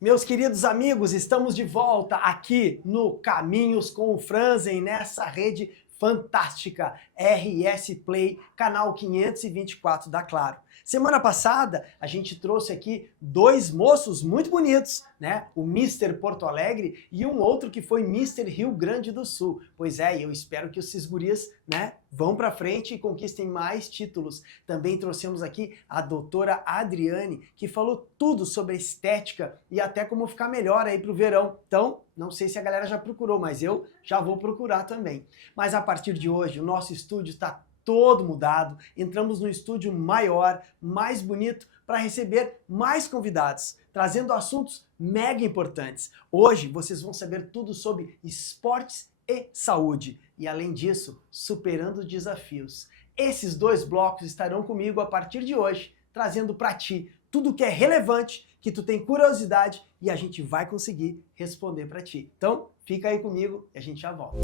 Meus queridos amigos, estamos de volta aqui no Caminhos com o Franzen, nessa rede fantástica, RS Play, canal 524 da Claro. Semana passada, a gente trouxe aqui dois moços muito bonitos, né? O Mr. Porto Alegre e um outro que foi Mr. Rio Grande do Sul. Pois é, eu espero que esses guris, né, vão pra frente e conquistem mais títulos. Também trouxemos aqui a doutora Adriane, que falou tudo sobre a estética e até como ficar melhor aí pro verão. Então, não sei se a galera já procurou, mas eu já vou procurar também. Mas a partir de hoje, o nosso estúdio está todo mudado. Entramos no estúdio maior, mais bonito, para receber mais convidados, trazendo assuntos mega importantes. Hoje vocês vão saber tudo sobre esportes e saúde. E além disso, superando desafios. Esses dois blocos estarão comigo a partir de hoje, trazendo para ti tudo que é relevante, que tu tem curiosidade e a gente vai conseguir responder para ti. Então, fica aí comigo e a gente já volta.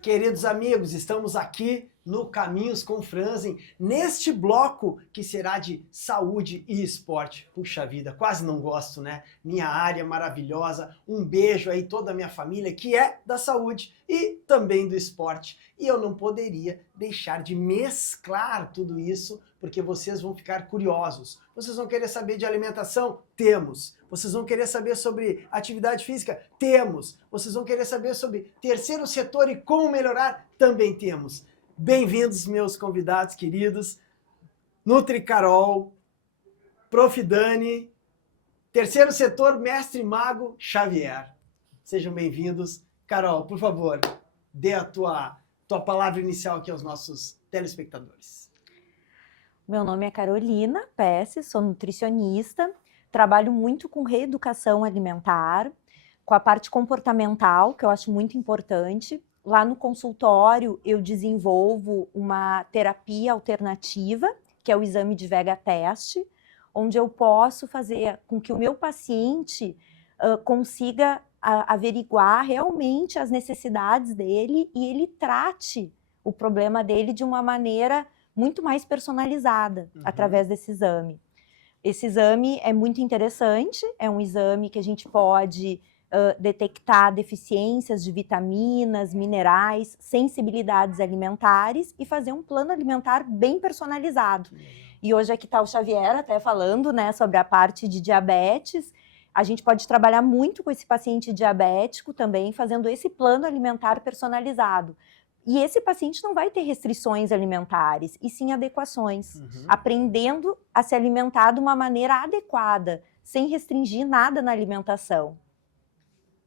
Queridos amigos, estamos aqui no Caminhos com Franzen, neste bloco que será de saúde e esporte. Puxa vida, quase não gosto, né? Minha área maravilhosa, um beijo aí toda a minha família que é da saúde e também do esporte. E eu não poderia deixar de mesclar tudo isso, porque vocês vão ficar curiosos. Vocês vão querer saber de alimentação? Temos. Vocês vão querer saber sobre atividade física? Temos. Vocês vão querer saber sobre terceiro setor e como melhorar? Também temos. Bem-vindos, meus convidados queridos. Nutri Carol, Prof. Dani, terceiro setor, mestre mago Xavier. Sejam bem-vindos. Carol, por favor, dê a tua palavra inicial aqui aos nossos telespectadores. Meu nome é Carolina Pesce, sou nutricionista, trabalho muito com reeducação alimentar, com a parte comportamental, que eu acho muito importante. Lá no consultório eu desenvolvo uma terapia alternativa, que é o exame de Vega Test, onde eu posso fazer com que o meu paciente consiga averiguar realmente as necessidades dele e ele trate o problema dele de uma maneira muito mais personalizada através desse exame. Esse exame é muito interessante, é um exame que a gente pode detectar deficiências de vitaminas, minerais, sensibilidades alimentares e fazer um plano alimentar bem personalizado. E hoje aqui está o Xavier até falando, né, sobre a parte de diabetes. A gente pode trabalhar muito com esse paciente diabético também, fazendo esse plano alimentar personalizado. E esse paciente não vai ter restrições alimentares, e sim adequações, aprendendo a se alimentar de uma maneira adequada, sem restringir nada na alimentação.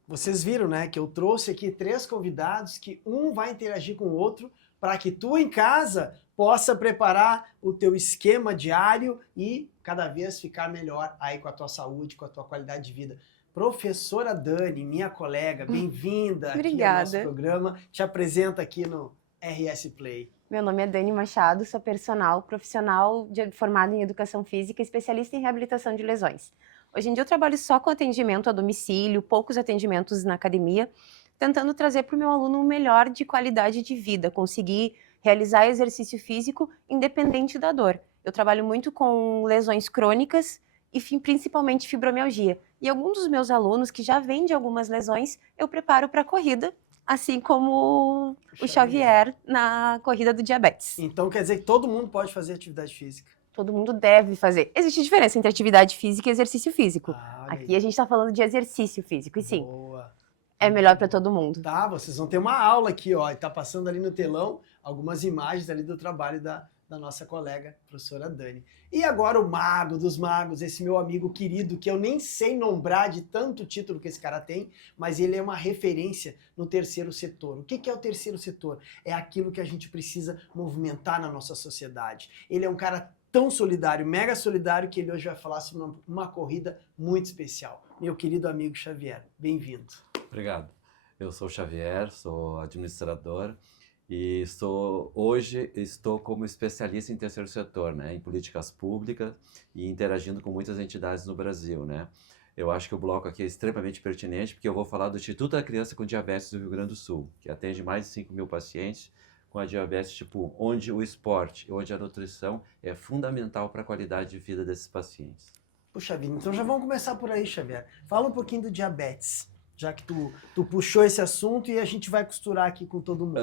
Vocês viram, né, que eu trouxe aqui 3 convidados que um vai interagir com o outro para que tu em casa possa preparar o teu esquema diário e cada vez ficar melhor aí com a tua saúde, com a tua qualidade de vida. Professora Dani, minha colega, bem-vinda aqui ao nosso programa. Te apresento aqui no RS Play. Meu nome é Dani Machado, sou personal, profissional formada em educação física, especialista em reabilitação de lesões. Hoje em dia eu trabalho só com atendimento a domicílio, poucos atendimentos na academia, tentando trazer para o meu aluno o melhor de qualidade de vida, conseguir realizar exercício físico independente da dor. Eu trabalho muito com lesões crônicas e principalmente fibromialgia. E alguns dos meus alunos que já vêm de algumas lesões, eu preparo para a corrida, assim como o Xavier na corrida do diabetes. Então quer dizer que todo mundo pode fazer atividade física? Todo mundo deve fazer. Existe diferença entre atividade física e exercício físico. Aqui a gente está falando de exercício físico, e sim, é melhor para todo mundo. Tá, vocês vão ter uma aula aqui, ó, e tá passando ali no telão algumas imagens ali do trabalho da nossa colega, professora Dani. E agora o mago dos magos, esse meu amigo querido, que eu nem sei nombrar de tanto título que esse cara tem, mas ele é uma referência no terceiro setor. O que é o terceiro setor? É aquilo que a gente precisa movimentar na nossa sociedade. Ele é um cara tão solidário, mega solidário, que ele hoje vai falar sobre uma corrida muito especial. Meu querido amigo Xavier, bem-vindo. Obrigado. Eu sou o Xavier, sou administrador e hoje estou como especialista em terceiro setor, né, em políticas públicas e interagindo com muitas entidades no Brasil, né. Eu acho que o bloco aqui é extremamente pertinente porque eu vou falar do Instituto da Criança com Diabetes do Rio Grande do Sul, que atende mais de 5.000 pacientes com a diabetes tipo 1, onde o esporte, onde a nutrição é fundamental para a qualidade de vida desses pacientes. Puxa vida, então já vamos começar por aí, Xavier. Fala um pouquinho do diabetes, já que tu puxou esse assunto e a gente vai costurar aqui com todo mundo.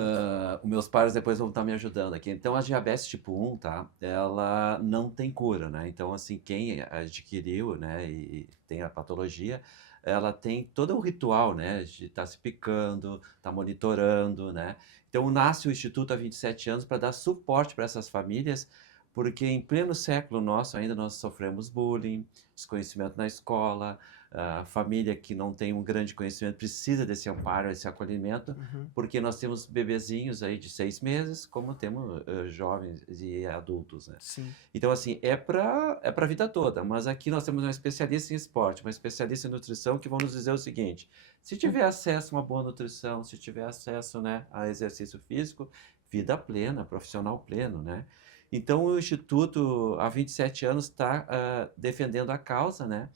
Os meus pares depois vão estar me ajudando aqui. Então, a diabetes tipo 1, tá? Ela não tem cura, né? Então, assim, quem adquiriu, né, e tem a patologia, ela tem todo um ritual, né, de estar se picando, estar monitorando, né? Então, nasce o Instituto há 27 anos para dar suporte para essas famílias, porque em pleno século nosso ainda nós sofremos bullying, desconhecimento na escola, a família que não tem um grande conhecimento precisa desse amparo, desse acolhimento, porque nós temos bebezinhos aí de 6 meses, como temos jovens e adultos, né? Sim. Então, assim, é para a vida toda, mas aqui nós temos uma especialista em esporte, uma especialista em nutrição que vão nos dizer o seguinte: se tiver acesso a uma boa nutrição, se tiver acesso, né, a exercício físico, vida plena, profissional pleno, né? Então, o Instituto, há 27 anos, está defendendo a causa, né?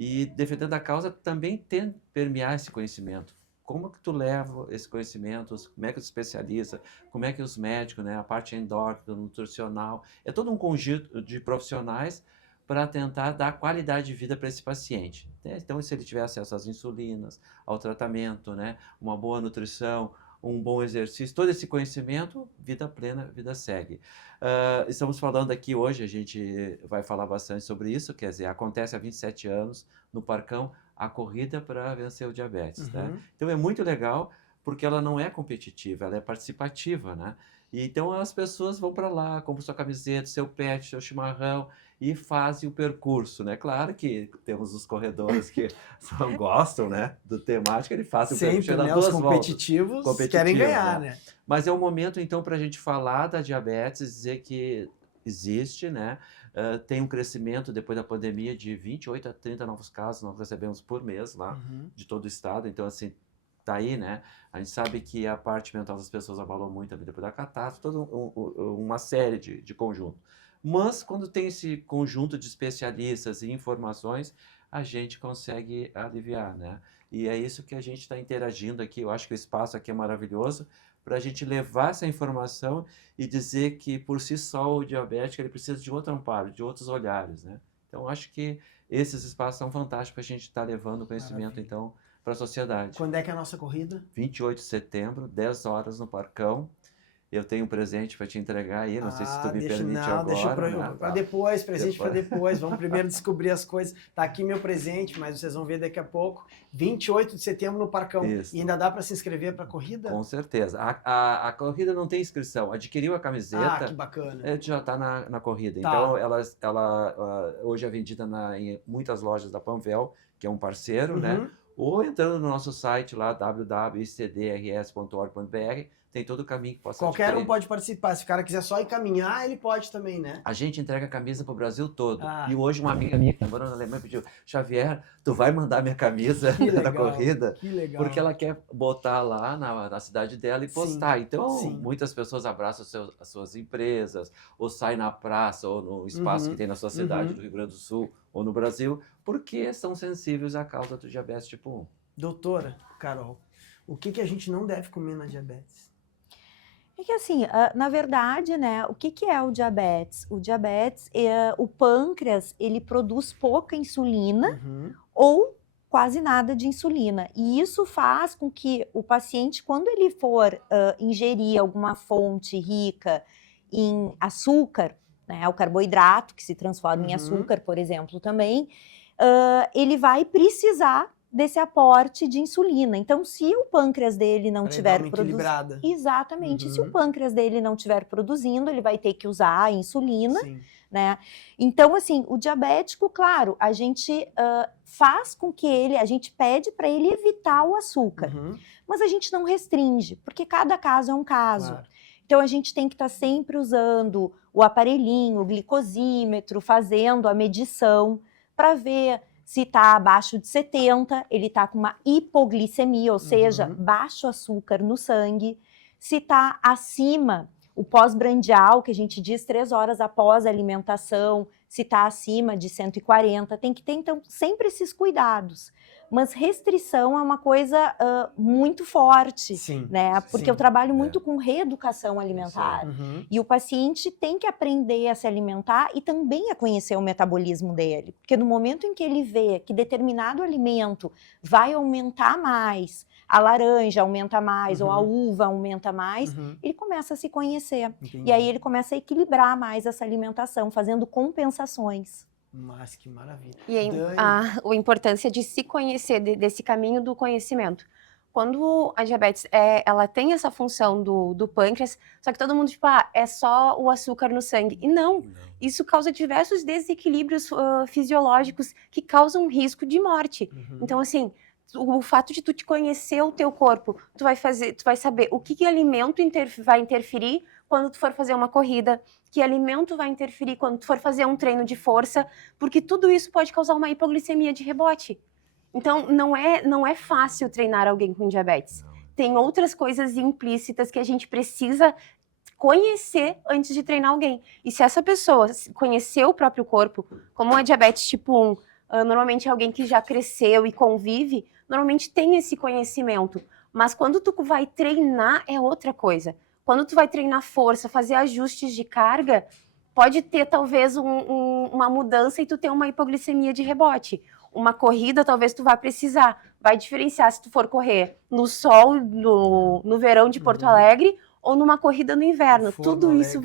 E defendendo a causa também tem permear esse conhecimento. Como que tu leva esse conhecimento, como é que tu especializa, como é que os médicos, né, a parte endócrina, nutricional, é todo um conjunto de profissionais para tentar dar qualidade de vida para esse paciente, né? Então, se ele tiver acesso às insulinas, ao tratamento, né, uma boa nutrição, um bom exercício, todo esse conhecimento, vida plena, vida segue. Estamos falando aqui hoje, a gente vai falar bastante sobre isso, quer dizer, acontece há 27 anos no Parcão a corrida para vencer o diabetes, né? Então é muito legal, porque ela não é competitiva, ela é participativa, né? E então as pessoas vão para lá, compram sua camiseta, seu pet, seu chimarrão e fazem o percurso, né? Claro que temos os corredores que só gostam, né, do temático, ele faz o percurso, Sempre, né? Os competitivos querem ganhar, né? Mas é o momento, então, para a gente falar da diabetes, dizer que existe, né? Tem um crescimento depois da pandemia de 28 a 30 novos casos, nós recebemos por mês lá, de todo o estado, então, assim, tá aí, né? A gente sabe que a parte mental das pessoas abalou muito também depois da catástrofe, toda uma série de conjuntos. Mas, quando tem esse conjunto de especialistas e informações, a gente consegue aliviar, né? E é isso que a gente está interagindo aqui. Eu acho que o espaço aqui é maravilhoso para a gente levar essa informação e dizer que, por si só, o diabético ele precisa de outro amparo, de outros olhares, né? Então, acho que esses espaços são fantásticos para a gente estar levando o conhecimento, então, para a sociedade. Quando é que é a nossa corrida? 28 de setembro, 10 horas no Parcão. Eu tenho um presente para te entregar aí, não sei se tu me permite agora. Deixa para depois, presente para depois. Vamos primeiro descobrir as coisas. Tá aqui meu presente, mas vocês vão ver daqui a pouco. 28 de setembro no Parcão. Isso. E ainda dá para se inscrever para a corrida? Com certeza. A corrida não tem inscrição. Adquiriu a camiseta. Ah, que bacana. Já está na corrida. Tá. Então, ela hoje é vendida em muitas lojas da Panvel, que é um parceiro, né? Ou entrando no nosso site lá, www.icdrs.org.br, tem todo o caminho que possa Qualquer um pode participar. Se o cara quiser só ir caminhar, ele pode também, né? A gente entrega a camisa para o Brasil todo. E hoje uma amiga minha que está morando na Alemanha pediu: Xavier, tu vai mandar minha camisa da corrida? Que legal. Porque ela quer botar lá na cidade dela e postar. Sim, então, muitas pessoas abraçam as suas empresas, ou saem na praça, ou no espaço que tem na sua cidade, do Rio Grande do Sul, ou no Brasil, porque são sensíveis à causa do diabetes tipo 1. Doutora Carol, o que a gente não deve comer na diabetes? É que assim, na verdade, né, o que é o diabetes? O diabetes, o pâncreas, ele produz pouca insulina ou quase nada de insulina. E isso faz com que o paciente, quando ele for ingerir alguma fonte rica em açúcar, né, o carboidrato, que se transforma em açúcar, por exemplo, também, ele vai precisar desse aporte de insulina. Então, se o pâncreas dele não tiver produzindo... Exatamente. Se o pâncreas dele não estiver produzindo, ele vai ter que usar a insulina, né? Então, assim, o diabético, claro, a gente faz com que a gente pede para ele evitar o açúcar, mas a gente não restringe, porque cada caso é um caso. Claro. Então, a gente tem que estar sempre usando o aparelhinho, o glicosímetro, fazendo a medição para ver se está abaixo de 70, ele está com uma hipoglicemia, ou seja, baixo açúcar no sangue. Se está acima, o pós-brandial, que a gente diz 3 horas após a alimentação, se está acima de 140, tem que ter, então, sempre esses cuidados. Mas restrição é uma coisa muito forte, Sim. né? Porque Sim. eu trabalho muito com reeducação alimentar. Uhum. E o paciente tem que aprender a se alimentar e também a conhecer o metabolismo dele. Porque no momento em que ele vê que determinado alimento vai aumentar mais, a laranja aumenta mais, ou a uva aumenta mais, ele começa a se conhecer. Entendi. E aí ele começa a equilibrar mais essa alimentação, fazendo compensações. Mas que maravilha. E aí, a importância de se conhecer, desse caminho do conhecimento. Quando a diabetes ela tem essa função do pâncreas, só que todo mundo, tipo, é só o açúcar no sangue. E não, isso causa diversos desequilíbrios fisiológicos que causam risco de morte. Então, assim, o fato de tu te conhecer o teu corpo, tu vai saber o que alimento vai interferir quando tu for fazer uma corrida, que alimento vai interferir quando tu for fazer um treino de força, porque tudo isso pode causar uma hipoglicemia de rebote. Então, não é fácil treinar alguém com diabetes. Tem outras coisas implícitas que a gente precisa conhecer antes de treinar alguém. E se essa pessoa conhecer o próprio corpo, como a diabetes tipo 1, normalmente é alguém que já cresceu e convive, normalmente tem esse conhecimento. Mas quando tu vai treinar, é outra coisa. Quando tu vai treinar força, fazer ajustes de carga, pode ter talvez uma mudança e tu ter uma hipoglicemia de rebote. Uma corrida, talvez tu vá precisar. Vai diferenciar se tu for correr no sol, no verão de Porto Alegre, ou numa corrida no inverno. Tudo isso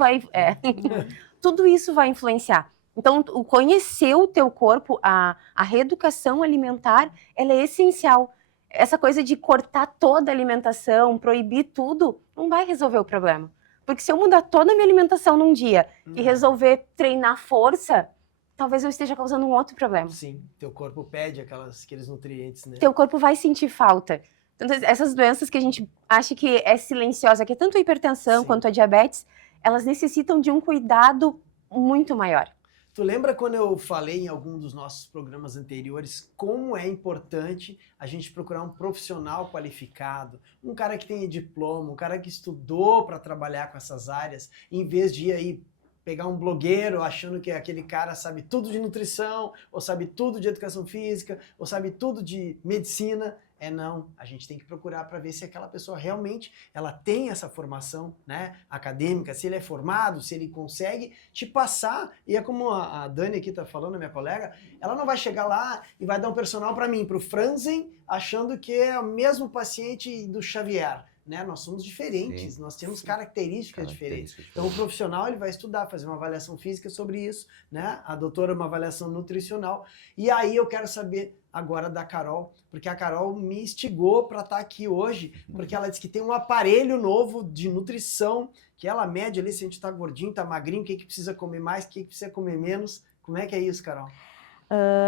tudo isso vai influenciar. Então, o conhecer o teu corpo, a reeducação alimentar, ela é essencial. Essa coisa de cortar toda a alimentação, proibir tudo, não vai resolver o problema. Porque se eu mudar toda a minha alimentação num dia e resolver treinar força, talvez eu esteja causando um outro problema. Sim, teu corpo pede aqueles nutrientes, né? Teu corpo vai sentir falta. Então, essas doenças que a gente acha que é silenciosa, que é tanto a hipertensão quanto a diabetes, elas necessitam de um cuidado muito maior. Tu lembra quando eu falei em algum dos nossos programas anteriores como é importante a gente procurar um profissional qualificado, um cara que tenha diploma, um cara que estudou para trabalhar com essas áreas, em vez de ir aí pegar um blogueiro achando que aquele cara sabe tudo de nutrição, ou sabe tudo de educação física, ou sabe tudo de medicina. Não, a gente tem que procurar para ver se aquela pessoa realmente ela tem essa formação, né, acadêmica, se ele é formado, se ele consegue te passar. E é como a Dani aqui tá falando, a minha colega, ela não vai chegar lá e vai dar um personal para mim, para o Franzen, achando que é o mesmo paciente do Xavier. Né? Nós somos diferentes, nós temos características diferentes. Então o profissional ele vai estudar, fazer uma avaliação física sobre isso, né? A doutora uma avaliação nutricional. E aí eu quero saber agora da Carol, porque a Carol me instigou para estar aqui hoje, porque ela disse que tem um aparelho novo de nutrição, que ela mede ali se a gente está gordinho, está magrinho, o que precisa comer mais, o que precisa comer menos. Como é que é isso, Carol?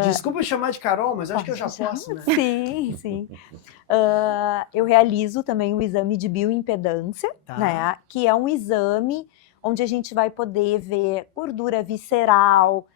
Desculpa chamar de Carol, mas acho que eu já posso, né? Sim, sim. Eu realizo também o exame de bioimpedância, né? Que é um exame onde a gente vai poder ver gordura visceral,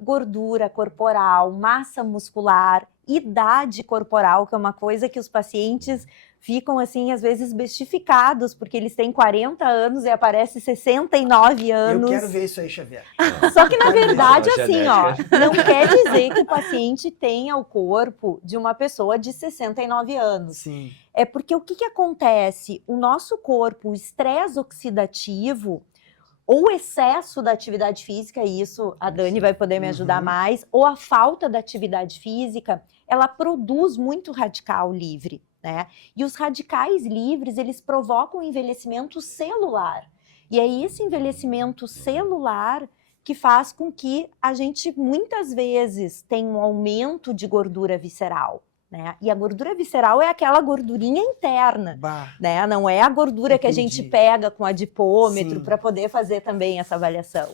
gordura corporal, massa muscular, idade corporal, que é uma coisa que os pacientes ficam, assim, às vezes bestificados, porque eles têm 40 anos e aparece 69 anos. Eu quero ver isso aí, Xavier. Só que, na verdade, assim, ó, não quer dizer que o paciente tenha o corpo de uma pessoa de 69 anos. Sim. É porque o que acontece? O nosso corpo, o estresse oxidativo, ou o excesso da atividade física, e isso a Dani vai poder me ajudar mais, ou a falta da atividade física, ela produz muito radical livre, né? E os radicais livres, eles provocam envelhecimento celular. E é esse envelhecimento celular que faz com que a gente, muitas vezes, tenha um aumento de gordura visceral. Né? E a gordura visceral é aquela gordurinha interna, né? Não é a gordura que a gente pega com adipômetro para poder fazer também essa avaliação.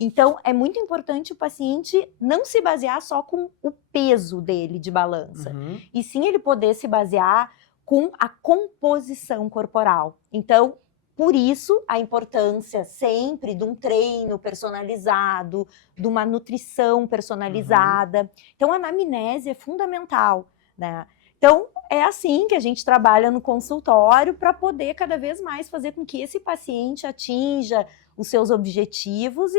Então, é muito importante o paciente não se basear só com o peso dele de balança, e sim ele poder se basear com a composição corporal. Então, por isso, a importância sempre de um treino personalizado, de uma nutrição personalizada. Então, a anamnese é fundamental. Né? Então, é assim que a gente trabalha no consultório para poder cada vez mais fazer com que esse paciente atinja os seus objetivos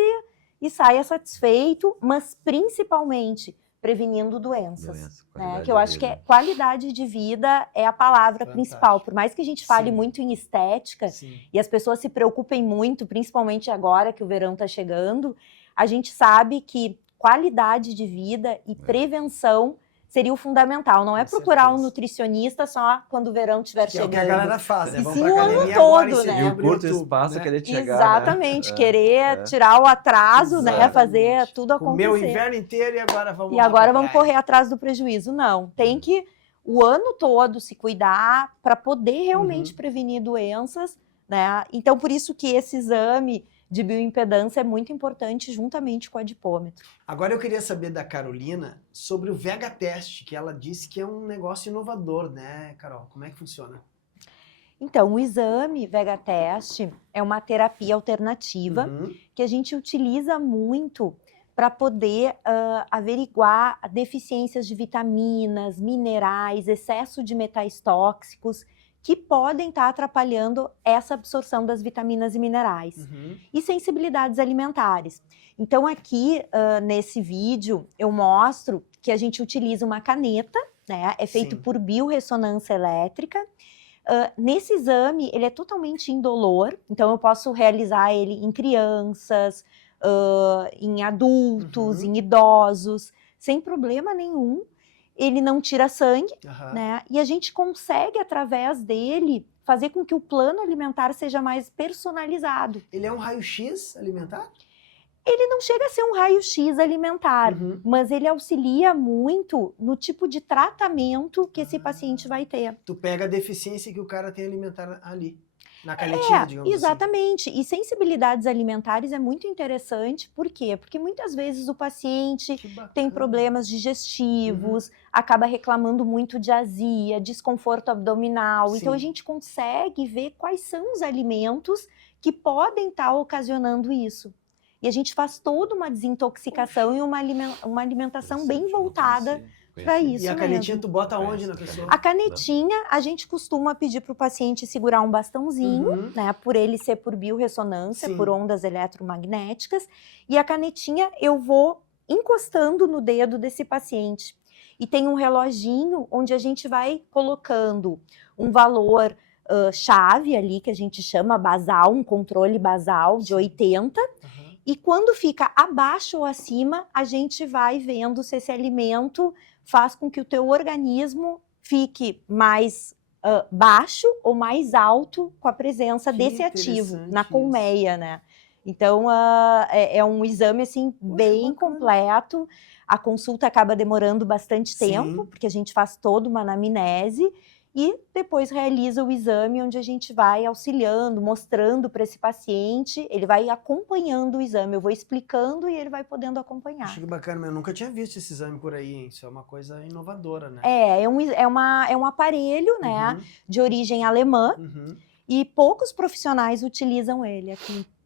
e saia satisfeito, mas principalmente prevenindo doenças. Doença, Né? qualidade Que eu de acho que vida. qualidade de vida é a palavra principal. Por mais que a gente fale Sim. muito em estética Sim. e as pessoas se preocupem muito, principalmente agora que o verão está chegando, a gente sabe que qualidade de vida e prevenção seria o fundamental. Não é Com procurar um certeza. nutricionista só quando o verão estiver Que é o chegando. que a galera faz, né? E Vamos sim, pra o ano academia todo, agora em né? E o setembro, curto outubro, espaço né? querer chegar, Exatamente, né? querer tirar o atraso, né? Exatamente. Fazer tudo Comeu o acontecer. inverno inteiro e agora vamos E lá agora pra vamos praia. correr atrás do prejuízo. Não, tem que o ano todo se cuidar para poder realmente prevenir doenças, né? Então, por isso que esse exame de bioimpedância é muito importante juntamente com o adipômetro. Agora eu queria saber da Carolina sobre o Vega Test, que ela disse que é um negócio inovador, né, Carol? Como é que funciona? Então, o exame Vega Test é uma terapia alternativa Uhum. que a gente utiliza muito para poder averiguar deficiências de vitaminas, minerais, excesso de metais tóxicos que podem estar atrapalhando essa absorção das vitaminas e minerais. Uhum. E sensibilidades alimentares. Então aqui, nesse vídeo, eu mostro que a gente utiliza uma caneta, né? É feito Sim. por biorressonância elétrica. Nesse exame, ele é totalmente indolor, então eu posso realizar ele em crianças, em adultos, em idosos, sem problema nenhum. Ele não tira sangue, Aham. né? E a gente consegue, através dele, fazer com que o plano alimentar seja mais personalizado. Ele é um raio-x alimentar? Ele não chega a ser um raio-x alimentar, Uhum. mas ele auxilia muito no tipo de tratamento que esse paciente vai ter. Tu pega a deficiência que o cara tem alimentar ali, na canetinha, digamos Exatamente. E sensibilidades alimentares é muito interessante, por quê? Porque muitas vezes o paciente assim. Que bacana. tem problemas digestivos, acaba reclamando muito de azia, desconforto abdominal. Então a Sim. gente consegue ver quais são os alimentos que podem estar ocasionando isso. E a gente faz toda uma desintoxicação e uma alimentação bem voltada para isso. E a canetinha mesmo. tu bota onde na pessoa? A canetinha, a gente costuma pedir para o paciente segurar um bastãozinho, Uhum. né, por ele ser por biorressonância, Sim. por ondas eletromagnéticas, e a canetinha eu vou encostando no dedo desse paciente. E tem um reloginho onde a gente vai colocando um valor chave ali, que a gente chama basal, um controle basal de 80, e quando fica abaixo ou acima, a gente vai vendo se esse alimento faz com que o teu organismo fique mais baixo ou mais alto com a presença Que desse ativo interessante na colmeia, né? Então, é um exame, assim, bem bacana. completo. A consulta acaba demorando bastante tempo, Sim. porque a gente faz toda uma anamnese e depois realiza o exame onde a gente vai auxiliando, mostrando para esse paciente, ele vai acompanhando o exame, eu vou explicando e ele vai podendo acompanhar. Acho que bacana, mas eu nunca tinha visto esse exame por aí, hein? Isso é uma coisa inovadora, né? É um aparelho, né, de origem alemã, Uhum. e poucos profissionais utilizam ele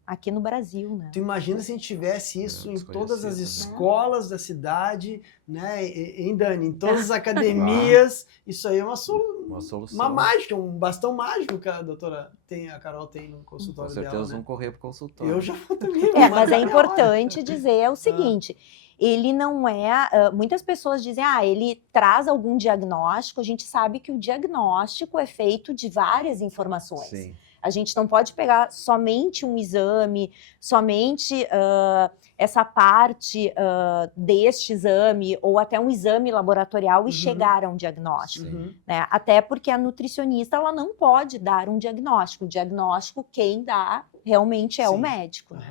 aqui no Brasil, né? Tu imagina se a gente tivesse isso em todas as desconhecido, né? escolas da cidade, né? Em Dani, em todas as academias, isso aí é uma solução. uma mágica, um bastão mágico que a Carol tem no Com consultório certeza dela, vão né? correr pro consultório. Eu já vou também. vou Mas marcar é na importante hora. dizer o seguinte, ele não é... muitas pessoas dizem, ele traz algum diagnóstico, a gente sabe que o diagnóstico é feito de várias informações. Sim. A gente não pode pegar somente um exame, somente essa parte deste exame, ou até um exame laboratorial e chegar a um diagnóstico. Uhum. Né? Até porque a nutricionista ela não pode dar um diagnóstico. O diagnóstico quem dá realmente é o Sim. médico. Né?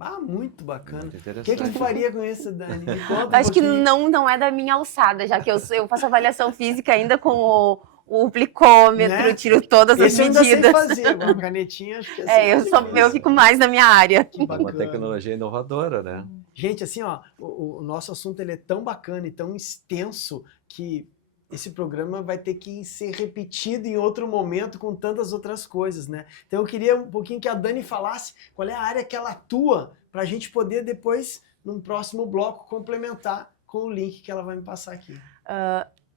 Aham. Muito bacana. Muito O que tu interessante. faria com isso, Dani? Me conta Acho que pouquinho. não é da minha alçada, já que eu faço avaliação física ainda com o glicômetro, Né? tiro todas as Esse eu ainda sei medidas. fazer, agora canetinha acho que é Eu fico mais na minha área. Que Uma bacana. tecnologia inovadora, né? Gente, assim, ó, o nosso assunto ele é tão bacana e tão extenso que esse programa vai ter que ser repetido em outro momento com tantas outras coisas, né? Então eu queria um pouquinho que a Dani falasse qual é a área que ela atua para a gente poder depois, num próximo bloco, complementar com o link que ela vai me passar aqui.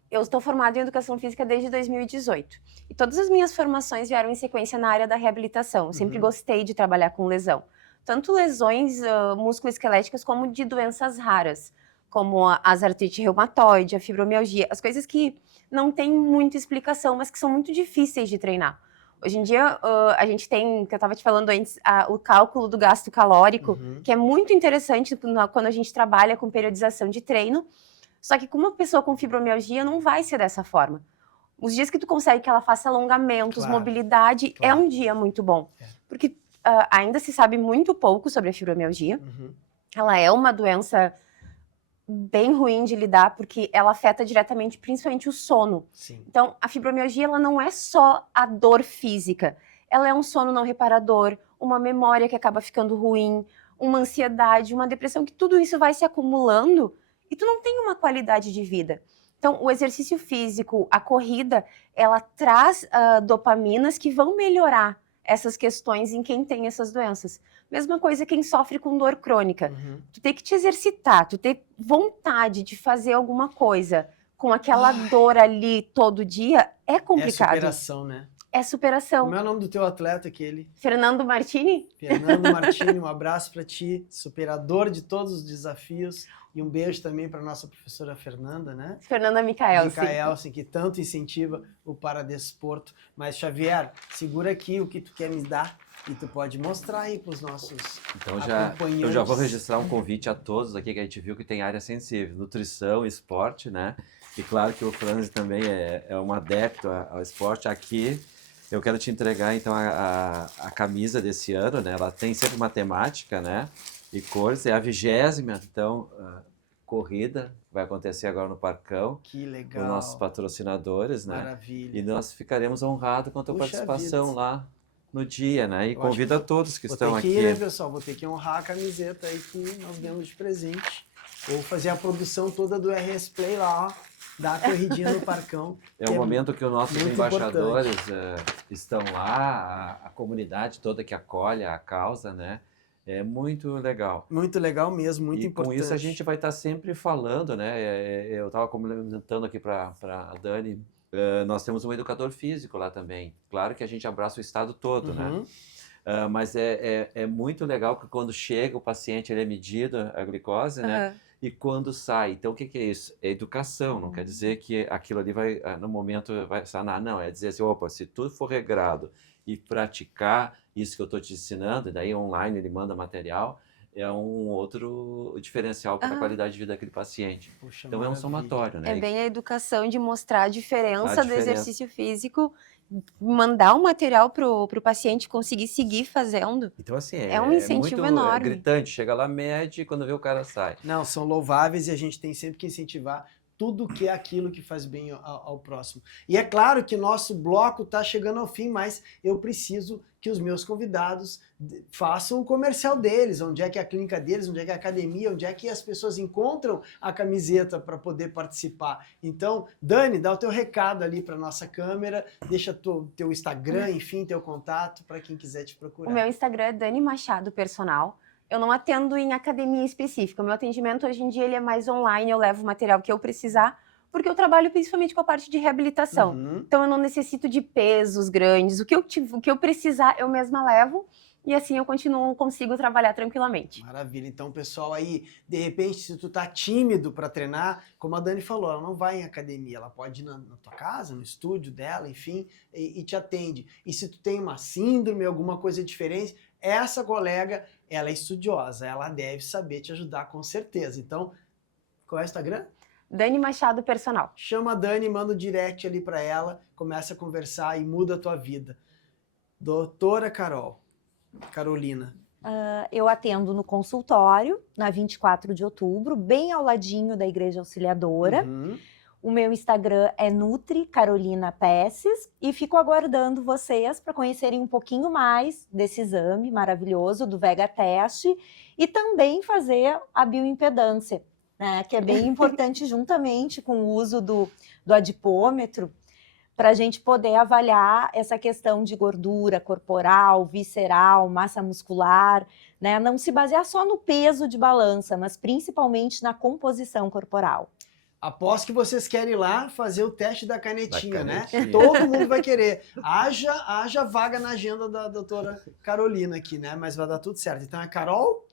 Eu estou formada em Educação Física desde 2018. E todas as minhas formações vieram em sequência na área da reabilitação. Eu sempre gostei de trabalhar com lesão. Tanto lesões musculoesqueléticas como de doenças raras, como as artrite reumatoide, a fibromialgia, as coisas que não tem muita explicação, mas que são muito difíceis de treinar. Hoje em dia, a gente tem, que eu estava te falando antes, o cálculo do gasto calórico, que é muito interessante quando a gente trabalha com periodização de treino, só que com uma pessoa com fibromialgia não vai ser dessa forma. Os dias que tu consegue que ela faça alongamentos, mobilidade, é um dia muito bom. Porque ainda se sabe muito pouco sobre a fibromialgia. Ela é uma doença bem ruim de lidar, porque ela afeta diretamente, principalmente o sono. Sim. Então, a fibromialgia, ela não é só a dor física. Ela é um sono não reparador, uma memória que acaba ficando ruim, uma ansiedade, uma depressão, que tudo isso vai se acumulando e tu não tem uma qualidade de vida. Então, o exercício físico, a corrida, ela traz dopaminas que vão melhorar essas questões em quem tem essas doenças. Mesma coisa quem sofre com dor crônica. Tu tem que te exercitar, tu ter vontade de fazer alguma coisa com aquela dor ali todo dia, é complicado. É superação, né? É superação. Como é o nome do teu atleta, aquele? Fernando Martini? Fernando Martini, um abraço para ti, superador de todos os desafios. E um beijo também para nossa professora Fernanda, né? Fernanda Micaelsen. Micaelsen, que tanto incentiva o paradesporto. Mas, Xavier, segura aqui o que tu quer me dar e tu pode mostrar aí para os nossos acompanhantes. Eu já vou registrar um convite a todos aqui, que a gente viu que tem área sensível, nutrição, esporte, né? E claro que o Franzi também é um adepto ao esporte. Aqui eu quero te entregar, então, a camisa desse ano, né? Ela tem sempre uma temática, né? E cores, é a 20ª, então, corrida, vai acontecer agora no Parcão. Que legal. Com nossos patrocinadores, né? Maravilha. E nós ficaremos honrados com a tua participação lá no dia, né? E eu convido a todos que estão aqui. Vou ter que ir, né, pessoal? Vou ter que honrar a camiseta aí que nós demos de presente. Vou fazer a produção toda do RS Play lá, ó. Dar a corridinha no Parcão. É um momento que os nossos embaixadores estão lá, a comunidade toda que acolhe a causa, né? É muito legal. Muito legal mesmo, muito importante. E com isso a gente vai estar sempre falando, né? Eu estava comentando aqui para a Dani, nós temos um educador físico lá também. Claro que a gente abraça o estado todo, né? Mas é muito legal que quando chega o paciente, ele é medido a glicose, né? E quando sai, então o que é isso? É educação, não quer dizer que aquilo ali vai, no momento, vai sanar. Não, é dizer assim, opa, se tudo for regrado e praticar isso que eu estou te ensinando, e daí online ele manda material, é um outro diferencial para a qualidade de vida daquele paciente. Puxa, então é um somatório, né? É bem a educação de mostrar a diferença do exercício físico, mandar o material pro paciente conseguir seguir fazendo. Então, assim, é um incentivo muito, enorme. É gritante, chega lá, mede e quando vê o cara sai. Não, são louváveis e a gente tem sempre que incentivar tudo que é aquilo que faz bem ao próximo. E é claro que nosso bloco está chegando ao fim, mas eu preciso que os meus convidados façam o comercial deles, onde é que é a clínica deles, onde é que é a academia, onde é que as pessoas encontram a camiseta para poder participar. Então, Dani, dá o teu recado ali para nossa câmera, deixa teu Instagram, enfim, teu contato para quem quiser te procurar. O meu Instagram é Dani Machado Personal. Eu não atendo em academia específica. O meu atendimento hoje em dia ele é mais online, eu levo o material que eu precisar, porque eu trabalho principalmente com a parte de reabilitação. Então eu não necessito de pesos grandes. O que eu precisar, eu mesma levo. E assim eu consigo trabalhar tranquilamente. Maravilha. Então, pessoal, aí, de repente, se tu tá tímido para treinar, como a Dani falou, ela não vai em academia, ela pode ir na tua casa, no estúdio dela, enfim, e te atende. E se tu tem uma síndrome, alguma coisa diferente, essa colega, ela é estudiosa, ela deve saber te ajudar com certeza. Então, qual é o Instagram? Dani Machado Personal. Chama a Dani, manda um direct ali para ela, começa a conversar e muda a tua vida. Doutora Carolina. Eu atendo no consultório, na 24 de outubro, bem ao ladinho da Igreja Auxiliadora. O meu Instagram é Nutri Carolina Pesses e fico aguardando vocês para conhecerem um pouquinho mais desse exame maravilhoso do Vega Test e também fazer a bioimpedância, né, que é bem importante juntamente com o uso do adipômetro para a gente poder avaliar essa questão de gordura corporal, visceral, massa muscular, né, não se basear só no peso de balança, mas principalmente na composição corporal. Aposto que vocês querem ir lá fazer o teste da canetinha, né? Todo mundo vai querer. Haja vaga na agenda da doutora Carolina aqui, né? Mas vai dar tudo certo. Então é Carol?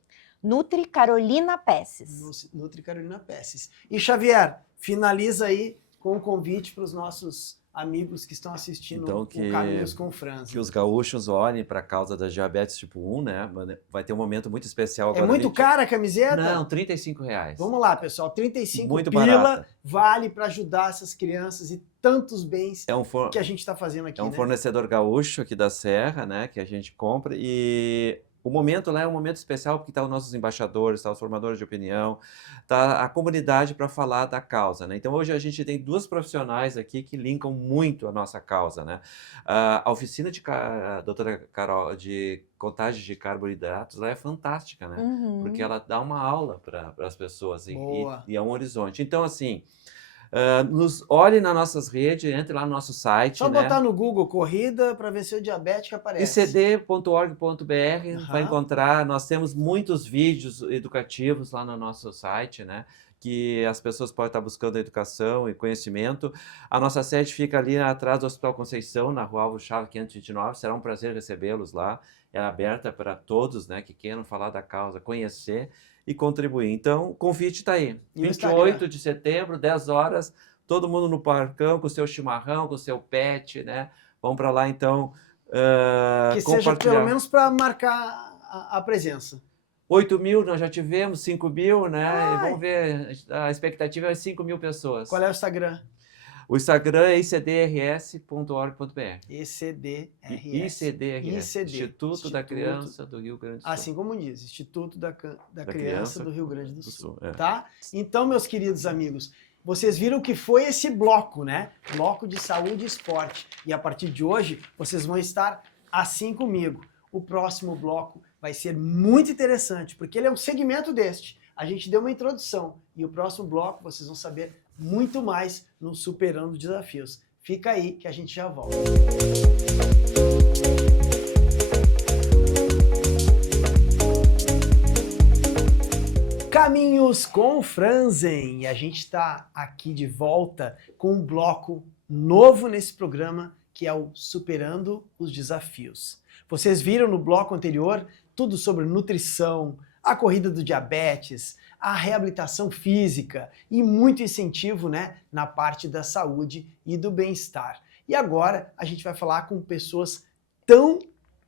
Nutri Carolina Pesses. Nutri Carolina Pesses. E Xavier, finaliza aí com um convite para os nossos amigos que estão assistindo Então, o Caminhos com Franzen. Que os gaúchos olhem para a causa da diabetes tipo 1, né? Vai ter um momento muito especial agora. É muito cara a camiseta? Não, R$35. Vamos lá, pessoal, 35 muito pila barata. vale para ajudar essas crianças e tantos bens que a gente está fazendo aqui, É um né? fornecedor gaúcho aqui da Serra, né? Que a gente compra e o momento lá é um momento especial porque tá os nossos embaixadores, tá os formadores de opinião, tá a comunidade para falar da causa, né? Então hoje a gente tem duas profissionais aqui que linkam muito a nossa causa, né? A oficina a doutora Carol de contagem de carboidratos lá é fantástica, né? Porque ela dá uma aula para as pessoas e é um horizonte. Então assim, nos olhe nas nossas redes, entre lá no nosso site. Só né? botar no Google corrida para ver se o diabético aparece. icd.org.br vai encontrar, nós temos muitos vídeos educativos lá no nosso site, né? Que as pessoas podem estar buscando educação e conhecimento. A nossa sede fica ali atrás do Hospital Conceição, na Rua Alvo Chave 529. Será um prazer recebê-los lá. É aberta para todos, né, que queiram falar da causa, conhecer e contribuir. Então, o convite está aí. E 28 de setembro, 10 horas, todo mundo no parcão, com o seu chimarrão, com o seu pet, né? Vamos para lá, então, que seja pelo menos para marcar a presença. 8 mil nós já tivemos, 5 mil, né? E vamos ver, a expectativa é 5 mil pessoas. Qual é o Instagram? O Instagram é icdrs.org.br. ICDRS. Instituto da Criança do Rio Grande do Sul. Assim como diz, Instituto da Criança do Rio Grande do Sul. É. Tá? Então, meus queridos amigos, vocês viram que foi esse bloco, né? Bloco de saúde e esporte. E a partir de hoje, vocês vão estar assim comigo. O próximo bloco vai ser muito interessante, porque ele é um segmento deste. A gente deu uma introdução e o próximo bloco vocês vão saber muito mais no Superando Desafios. Fica aí que a gente já volta. Caminhos com Franzen. E a gente está aqui de volta com um bloco novo nesse programa, que é o Superando os Desafios. Vocês viram no bloco anterior tudo sobre nutrição, a corrida do diabetes, a reabilitação física e muito incentivo, né, na parte da saúde e do bem-estar. E agora a gente vai falar com pessoas tão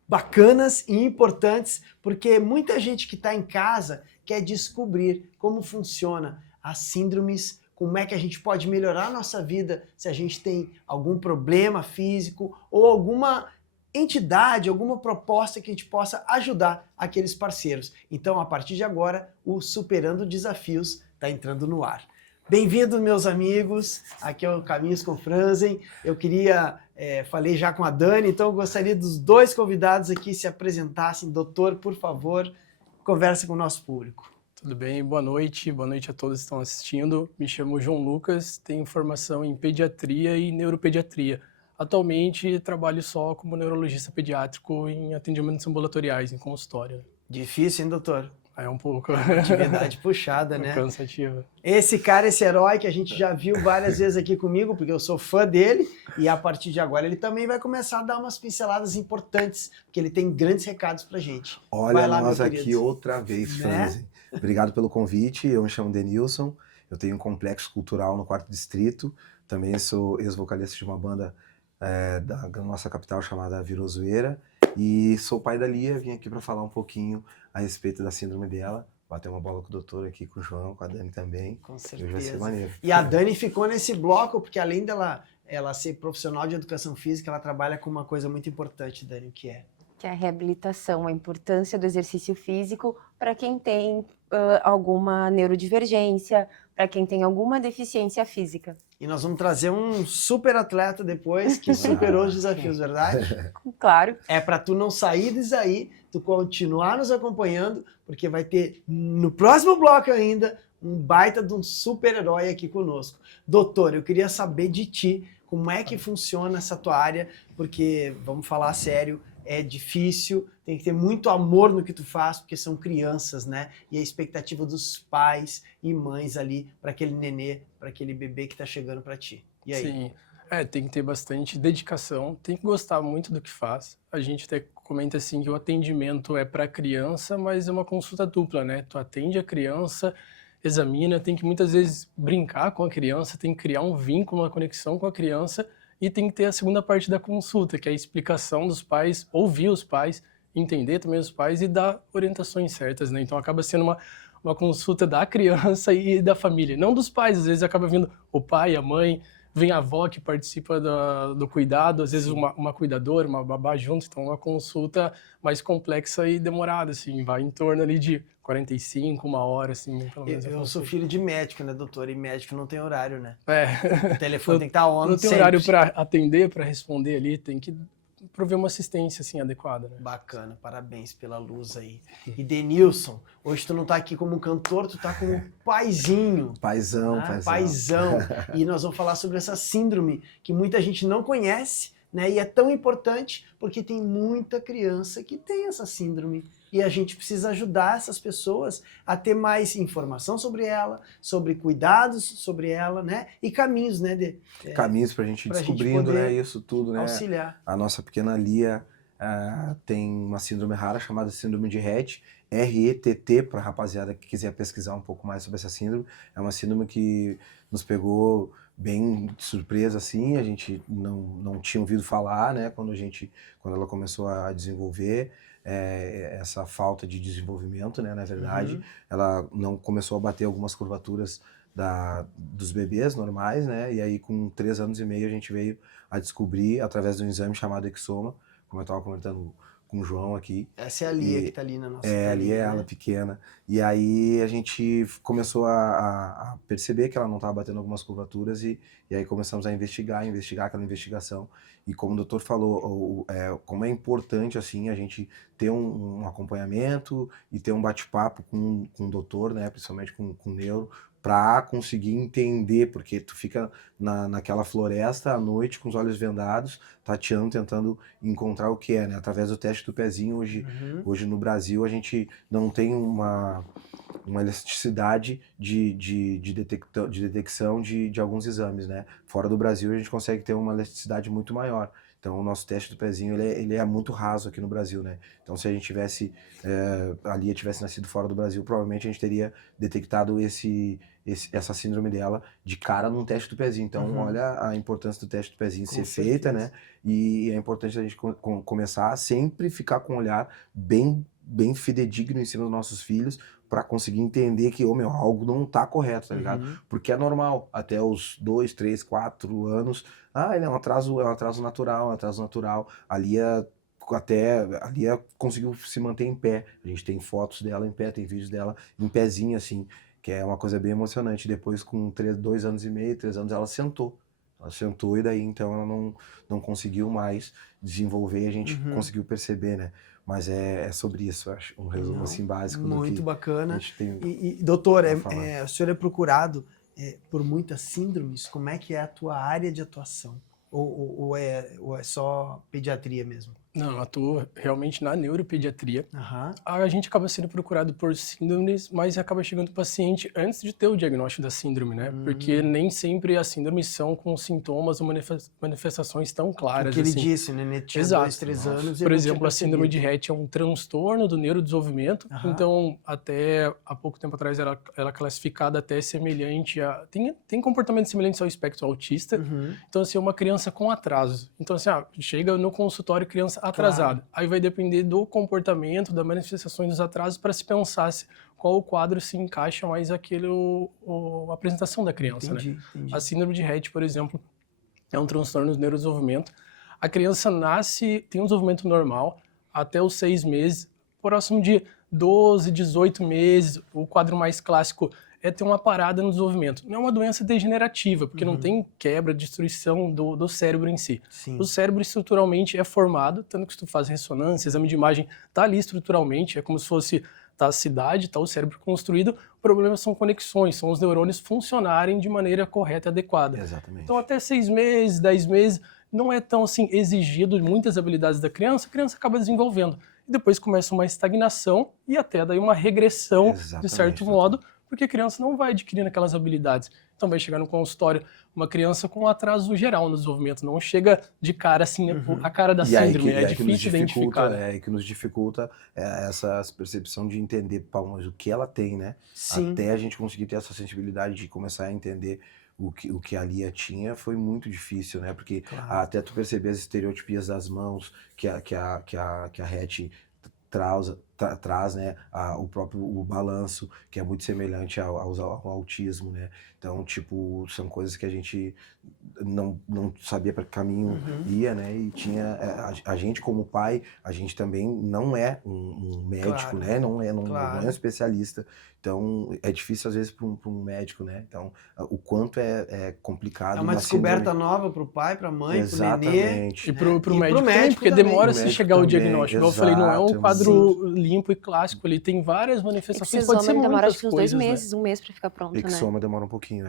bacanas e importantes, porque muita gente que está em casa quer descobrir como funciona as síndromes, como é que a gente pode melhorar a nossa vida se a gente tem algum problema físico ou alguma entidade, alguma proposta que a gente possa ajudar aqueles parceiros. Então, a partir de agora, o Superando Desafios está entrando no ar. Bem-vindos, meus amigos, aqui é o Caminhos com Franzen. Eu falei já com a Dani, então eu gostaria dos dois convidados aqui se apresentassem. Doutor, por favor, converse com o nosso público. Tudo bem, boa noite a todos que estão assistindo. Me chamo João Lucas, tenho formação em pediatria e neuropediatria. Atualmente trabalho só como neurologista pediátrico em atendimentos ambulatoriais, em consultório. Difícil, hein, doutor? É um pouco. Atividade puxada, né? Cansativa. Esse cara, esse herói que a gente já viu várias vezes aqui comigo, porque eu sou fã dele, e a partir de agora ele também vai começar a dar umas pinceladas importantes, porque ele tem grandes recados pra gente. Olha lá, nós aqui outra vez, né? Franzen. Obrigado pelo convite, eu me chamo Denilson, eu tenho um complexo cultural no 4º Distrito, também sou ex-vocalista de uma banda da nossa capital chamada Virozoeira, e sou pai da Lia, vim aqui para falar um pouquinho a respeito da síndrome dela, bater uma bola com o doutor aqui, com o João, com a Dani também. Com Hoje vai ser certeza. maneiro. E a Dani ficou nesse bloco, porque além dela ser profissional de educação física, ela trabalha com uma coisa muito importante, Dani, o que é? Que é a reabilitação, a importância do exercício físico para quem tem alguma neurodivergência, para quem tem alguma deficiência física. E nós vamos trazer um super atleta depois que superou os desafios, verdade? Claro. É para tu não sair disso aí, tu continuar nos acompanhando, porque vai ter no próximo bloco ainda um baita de um super-herói aqui conosco. Doutor, eu queria saber de ti, como é que funciona essa tua área, porque, vamos falar sério, é difícil, tem que ter muito amor no que tu faz, porque são crianças, né? E a expectativa dos pais e mães ali para aquele nenê, para aquele bebê que tá chegando para ti. E aí? Sim, tem que ter bastante dedicação, tem que gostar muito do que faz. A gente até comenta assim que o atendimento é para criança, mas é uma consulta dupla, né? Tu atende a criança, examina, tem que muitas vezes brincar com a criança, tem que criar um vínculo, uma conexão com a criança e tem que ter a segunda parte da consulta, que é a explicação dos pais, ouvir os pais, entender também os pais e dar orientações certas, né? Então acaba sendo uma consulta da criança e da família, não dos pais. Às vezes acaba vindo o pai, a mãe, vem a avó que participa do cuidado, às vezes uma cuidadora, uma babá junto. Então é uma consulta mais complexa e demorada, assim, vai em torno ali de 45, uma hora, assim, pelo menos. Eu sou filho de médico, né, doutor? E médico não tem horário, né? É. O telefone tem que estar on Não tem sempre. horário para atender, para responder ali, tem que prover uma assistência assim adequada, né? Bacana, parabéns pela luz aí. E Denilson, hoje tu não tá aqui como cantor, tu tá como paizinho. Paizão, né? paizão. Paizão. E nós vamos falar sobre essa síndrome que muita gente não conhece, né? E é tão importante porque tem muita criança que tem essa síndrome. E a gente precisa ajudar essas pessoas a ter mais informação sobre ela, sobre cuidados sobre ela, né? E caminhos, né? Caminhos pra gente pra gente descobrindo, poder né? Isso tudo, né? auxiliar. A nossa pequena Lia tem uma síndrome rara chamada síndrome de Rett, RETT, para a rapaziada que quiser pesquisar um pouco mais sobre essa síndrome. É uma síndrome que nos pegou bem de surpresa, assim, a gente não tinha ouvido falar, né, quando ela começou a desenvolver essa falta de desenvolvimento, né, na verdade. Ela não começou a bater algumas curvaturas dos bebês normais, né, e aí com 3 anos e meio a gente veio a descobrir, através de um exame chamado exoma, como eu estava comentando com o João aqui. Essa é a Lia que tá ali na nossa Ali é né? ela pequena. E aí a gente começou a perceber que ela não estava batendo algumas curvaturas e aí começamos a investigar aquela investigação. E como o doutor falou, como é importante assim a gente ter um acompanhamento e ter um bate-papo com o doutor, né, principalmente com o neuro, para conseguir entender, porque tu fica naquela floresta à noite com os olhos vendados, tateando, tentando encontrar o que é, né? Através do teste do pezinho, hoje no Brasil a gente não tem uma elasticidade de detecção de alguns exames, né? Fora do Brasil a gente consegue ter uma elasticidade muito maior. Então o nosso teste do pezinho ele é muito raso aqui no Brasil, né? Então se a gente a Lia tivesse nascido fora do Brasil, provavelmente a gente teria detectado essa síndrome dela de cara num teste do pezinho. Então olha a importância do teste do pezinho ser feita, né? E é importante a gente começar a sempre ficar com um olhar bem fidedigno em cima dos nossos filhos, para conseguir entender que, algo não tá correto, tá ligado? Porque é normal, até os 2, 3, 4 anos, ele é um atraso natural, A Lia conseguiu se manter em pé, a gente tem fotos dela em pé, tem vídeos dela em pezinho, assim, que é uma coisa bem emocionante. Depois, com 2 anos e meio, 3 anos, ela sentou e daí, então, ela não conseguiu mais desenvolver e a gente conseguiu perceber, né? Mas é sobre isso, eu acho, um resumo assim básico do que muito bacana. a gente tem. E doutor, o senhor é procurado por muitas síndromes? Como é que é a tua área de atuação? Ou é só pediatria mesmo? Não, eu atuo realmente na neuropediatria. Aham. A gente acaba sendo procurado por síndromes, mas acaba chegando o paciente antes de ter o diagnóstico da síndrome, né? Porque nem sempre as síndromes são com sintomas ou manifestações tão claras O que ele assim. disse, né? Ele tinha Exato. 2, 3 anos. Por exemplo, a síndrome de Rett é um transtorno do neurodesenvolvimento. Então, até há pouco tempo atrás, ela é classificada até semelhante a... Tem comportamentos semelhantes ao espectro autista. Então, assim, é uma criança com atraso. Então, assim, chega no consultório criança atrasada. Claro. Aí vai depender do comportamento, das manifestações dos atrasos para se pensar qual o quadro se encaixa mais a apresentação da criança, entendi. A síndrome de Rett, por exemplo, é um transtorno do neurodesenvolvimento. A criança tem um desenvolvimento normal até os 6 meses, próximo de 12, 18 meses. O quadro mais clássico é ter uma parada no desenvolvimento. Não é uma doença degenerativa, porque não tem quebra, destruição do cérebro em si. Sim. O cérebro estruturalmente é formado, tanto que se tu faz ressonância, exame de imagem, tá ali estruturalmente, é como se fosse a cidade, o cérebro construído. O problema são conexões, são os neurônios funcionarem de maneira correta e adequada. Exatamente. Então até 6 meses, 10 meses, não é tão assim exigido muitas habilidades da criança, a criança acaba desenvolvendo. E depois começa uma estagnação e até daí uma regressão, de certo modo, porque a criança não vai adquirindo aquelas habilidades. Então vai chegar no consultório uma criança com atraso geral no desenvolvimento, não chega de cara assim, a cara da síndrome, é difícil identificar. É, que nos dificulta essa percepção de entender, mas o que ela tem, né? Sim. Até a gente conseguir ter essa sensibilidade de começar a entender o que a Lia tinha foi muito difícil, né? Porque Claro. até tu perceber as estereotipias das mãos que a Hattie traz, né? O próprio balanço, que é muito semelhante ao autismo, né? Então, tipo, são coisas que a gente não sabia para que caminho ia, né? E tinha a gente como pai, a gente também não é um médico, Claro. né? Não é Claro. um especialista. Então, é difícil às vezes para um médico, né? Então, o quanto é complicado. É uma descoberta nova para o pai, para a mãe, para o nenê. Exatamente. E pro E médico pro também, médico porque também. demora Pro a se médico chegar ao também, diagnóstico. Igual eu falei, não é um exato, quadro limpo e clássico, ele tem várias O manifestações, pode ser exame demora muitas acho que uns coisas, 2 né? meses, 1 mês pra ficar pronto, né? Exoma demora um pouquinho,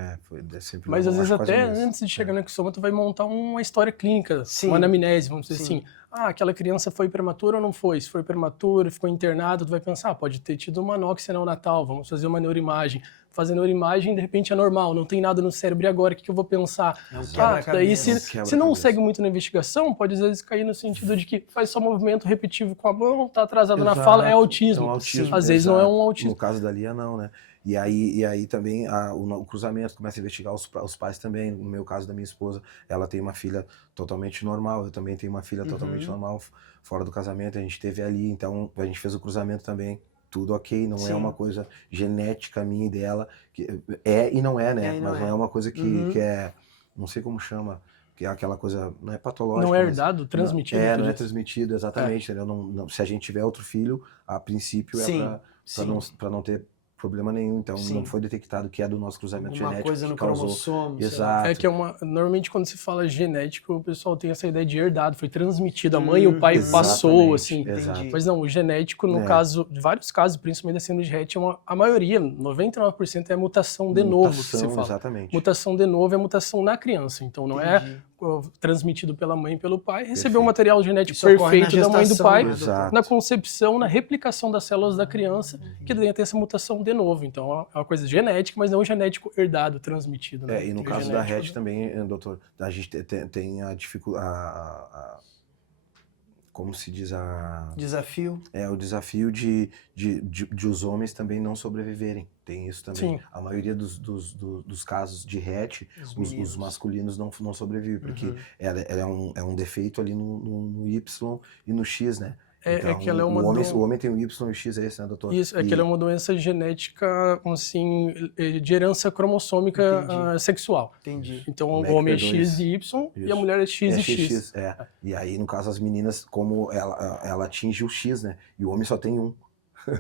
sempre Mas leva, às vezes acho, quase até um mês. antes de chegar no exoma, tu vai montar uma história clínica, Sim. uma anamnese, vamos dizer Sim. assim. Ah, aquela criança foi prematura ou não foi? Se foi prematura, ficou internado, tu vai pensar, pode ter tido uma anóxia neonatal, vamos fazer uma neuroimagem. Fazer neuroimagem, de repente é normal, não tem nada no cérebro, e agora o que eu vou pensar? É um Daí quebra-cabeça. se não segue muito na investigação, pode às vezes cair no sentido de que faz só movimento repetitivo com a mão, tá atrasado na fala, é autismo. Então, autismo, Às vezes não é um exato. autismo. No caso da Lia, não, né? E aí também o cruzamento, começa a investigar os pais também. No meu caso da minha esposa, ela tem uma filha totalmente normal, eu também tenho uma filha totalmente normal, fora do casamento, a gente teve ali, então a gente fez o cruzamento também. Tudo ok, não Sim. é uma coisa genética minha e dela, que é e não é, né? É e não mas não é. é uma coisa que é, não sei como chama, que é aquela coisa, não é patológica. Não é mas- herdado, transmitido. É, tu não é diz. transmitido, exatamente, entendeu? Se a gente tiver outro filho, a princípio Sim, é sim. para não ter problema nenhum, então Sim. não foi detectado que é do nosso cruzamento Alguma genético coisa que no causou. cromossomo. sei lá. Exato. É que normalmente quando se fala genético, o pessoal tem essa ideia de herdado, foi transmitido, a mãe e o pai passou, assim. Exato. Entendi. Mas não, o genético, no caso, de vários casos, principalmente da síndrome de Rett, a maioria, 99% é mutação de novo que se fala. Exatamente. Mutação de novo é mutação na criança, então não é Entendi. transmitido pela mãe e pelo pai, recebeu Perfeito. o material genético Isso ocorre na perfeito da mãe e do gestação, pai, né, doutor? Exato. na concepção, na replicação das células da criança, que daí tem essa mutação de novo. Então é uma coisa genética, mas não genético herdado, transmitido. Né? E no Tem caso da genético, Hattie também, doutor, a gente tem a dificuldade, como se diz, Desafio. o desafio de os homens também não sobreviverem. Tem isso também. Sim. A maioria dos casos de Hattie, os masculinos não sobrevivem, porque ela é um defeito ali no Y e no X, né? É que ela é uma o homem tem o Y e o X, é esse, né, doutor? Isso, é que ela é uma doença genética, assim, de herança cromossômica sexual. Entendi. Então o MECP2. homem é X e Y e a mulher é X e X. E aí, no caso, as meninas, como ela atinge o X, né? E o homem só tem um.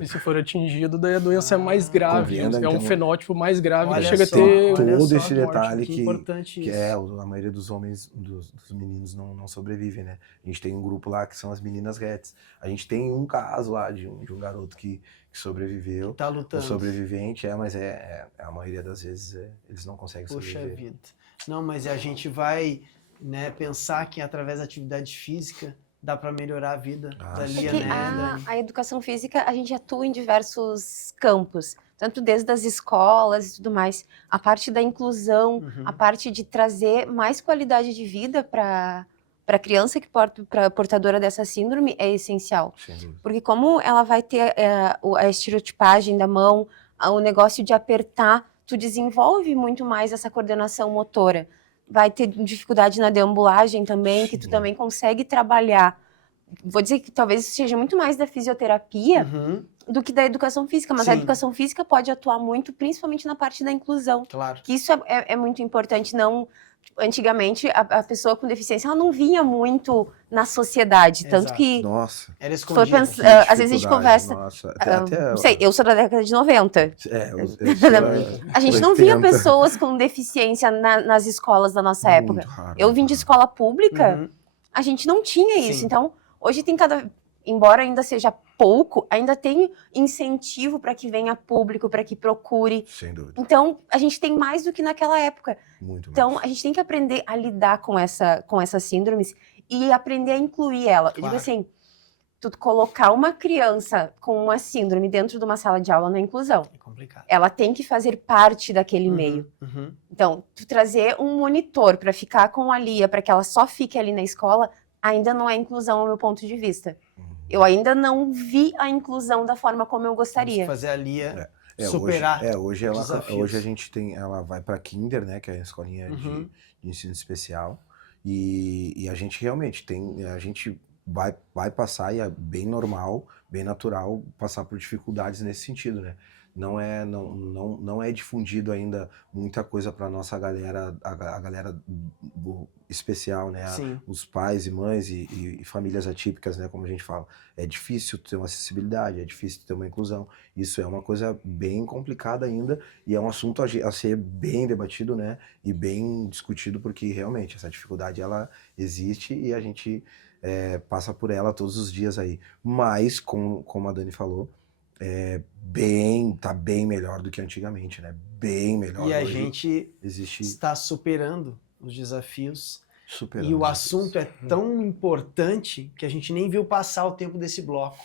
E se for atingido, daí a doença é mais grave. Compreenda, é um então, fenótipo mais grave que Olha chega a só, ter olha todo só, esse morte, detalhe que importante que isso. a maioria dos homens, dos meninos não sobrevivem, né? A gente tem um grupo lá que são as meninas Retts. A gente tem um caso lá de um garoto que sobreviveu. Tá O lutando. sobrevivente, mas a maioria das vezes eles não conseguem Poxa sobreviver. vida. Não, mas a gente vai, né, pensar que através da atividade física dá para melhorar a vida da sim. Lia, É que né? Dani? a educação física, a gente atua em diversos campos, tanto desde as escolas e tudo mais, a parte da inclusão, a parte de trazer mais qualidade de vida para a criança para portadora dessa síndrome é essencial. Sem dúvida. Porque como ela vai ter a estereotipagem da mão, o negócio de apertar, tu desenvolve muito mais essa coordenação motora. Vai ter dificuldade na deambulagem também, que tu também consegue trabalhar. Vou dizer que talvez seja muito mais da fisioterapia do que da educação física, mas a Sim. educação física pode atuar muito, principalmente na parte da inclusão. Claro. Que isso é muito importante. Não, antigamente, a pessoa com deficiência ela não vinha muito na sociedade. Tanto Exato. que, Nossa, Era se for escondido. pensar, às vezes a gente dificuldade, conversa. Nossa, Não sei, eu sou da década de 90. A gente não via pessoas com deficiência nas escolas da nossa época. Eu vim de escola pública, a gente não tinha isso. Sim. Então, hoje tem embora ainda seja pouco, ainda tem incentivo para que venha público, para que procure. Sem dúvida, Então, a gente tem mais do que naquela época. muito Então, mais. a gente tem que aprender a lidar com essas síndromes e aprender a incluir ela. Eu digo Claro. assim, tu colocar uma criança com uma síndrome dentro de uma sala de aula não é inclusão. complicado. Ela tem que fazer parte daquele meio. Uhum. Então, tu trazer um monitor para ficar com a Lia, para que ela só fique ali na escola, ainda não é inclusão ao meu ponto de vista. Eu ainda não vi a inclusão da forma como eu Temos que gostaria. fazer a Lia É, superar hoje desafios. a gente tem, ela vai para Kinder, né, que é a escolinha Uhum. de ensino especial, e a gente realmente a gente vai passar, e é bem normal, bem natural, passar por dificuldades nesse sentido, né? Não é difundido ainda muita coisa para nossa galera, a galera do especial, né? Sim. Os pais e mães e famílias atípicas, né? Como a gente fala. É difícil ter uma acessibilidade, é difícil ter uma inclusão. Isso é uma coisa bem complicada ainda e é um assunto a ser bem debatido, né? E bem discutido, porque realmente essa dificuldade ela existe e a gente passa por ela todos os dias aí. Mas, como a Dani falou, tá bem melhor do que antigamente, né? Bem melhor. E a Hoje gente existe está superando os desafios. superando E o os assunto é desafios. tão importante que a gente nem viu passar o tempo desse bloco.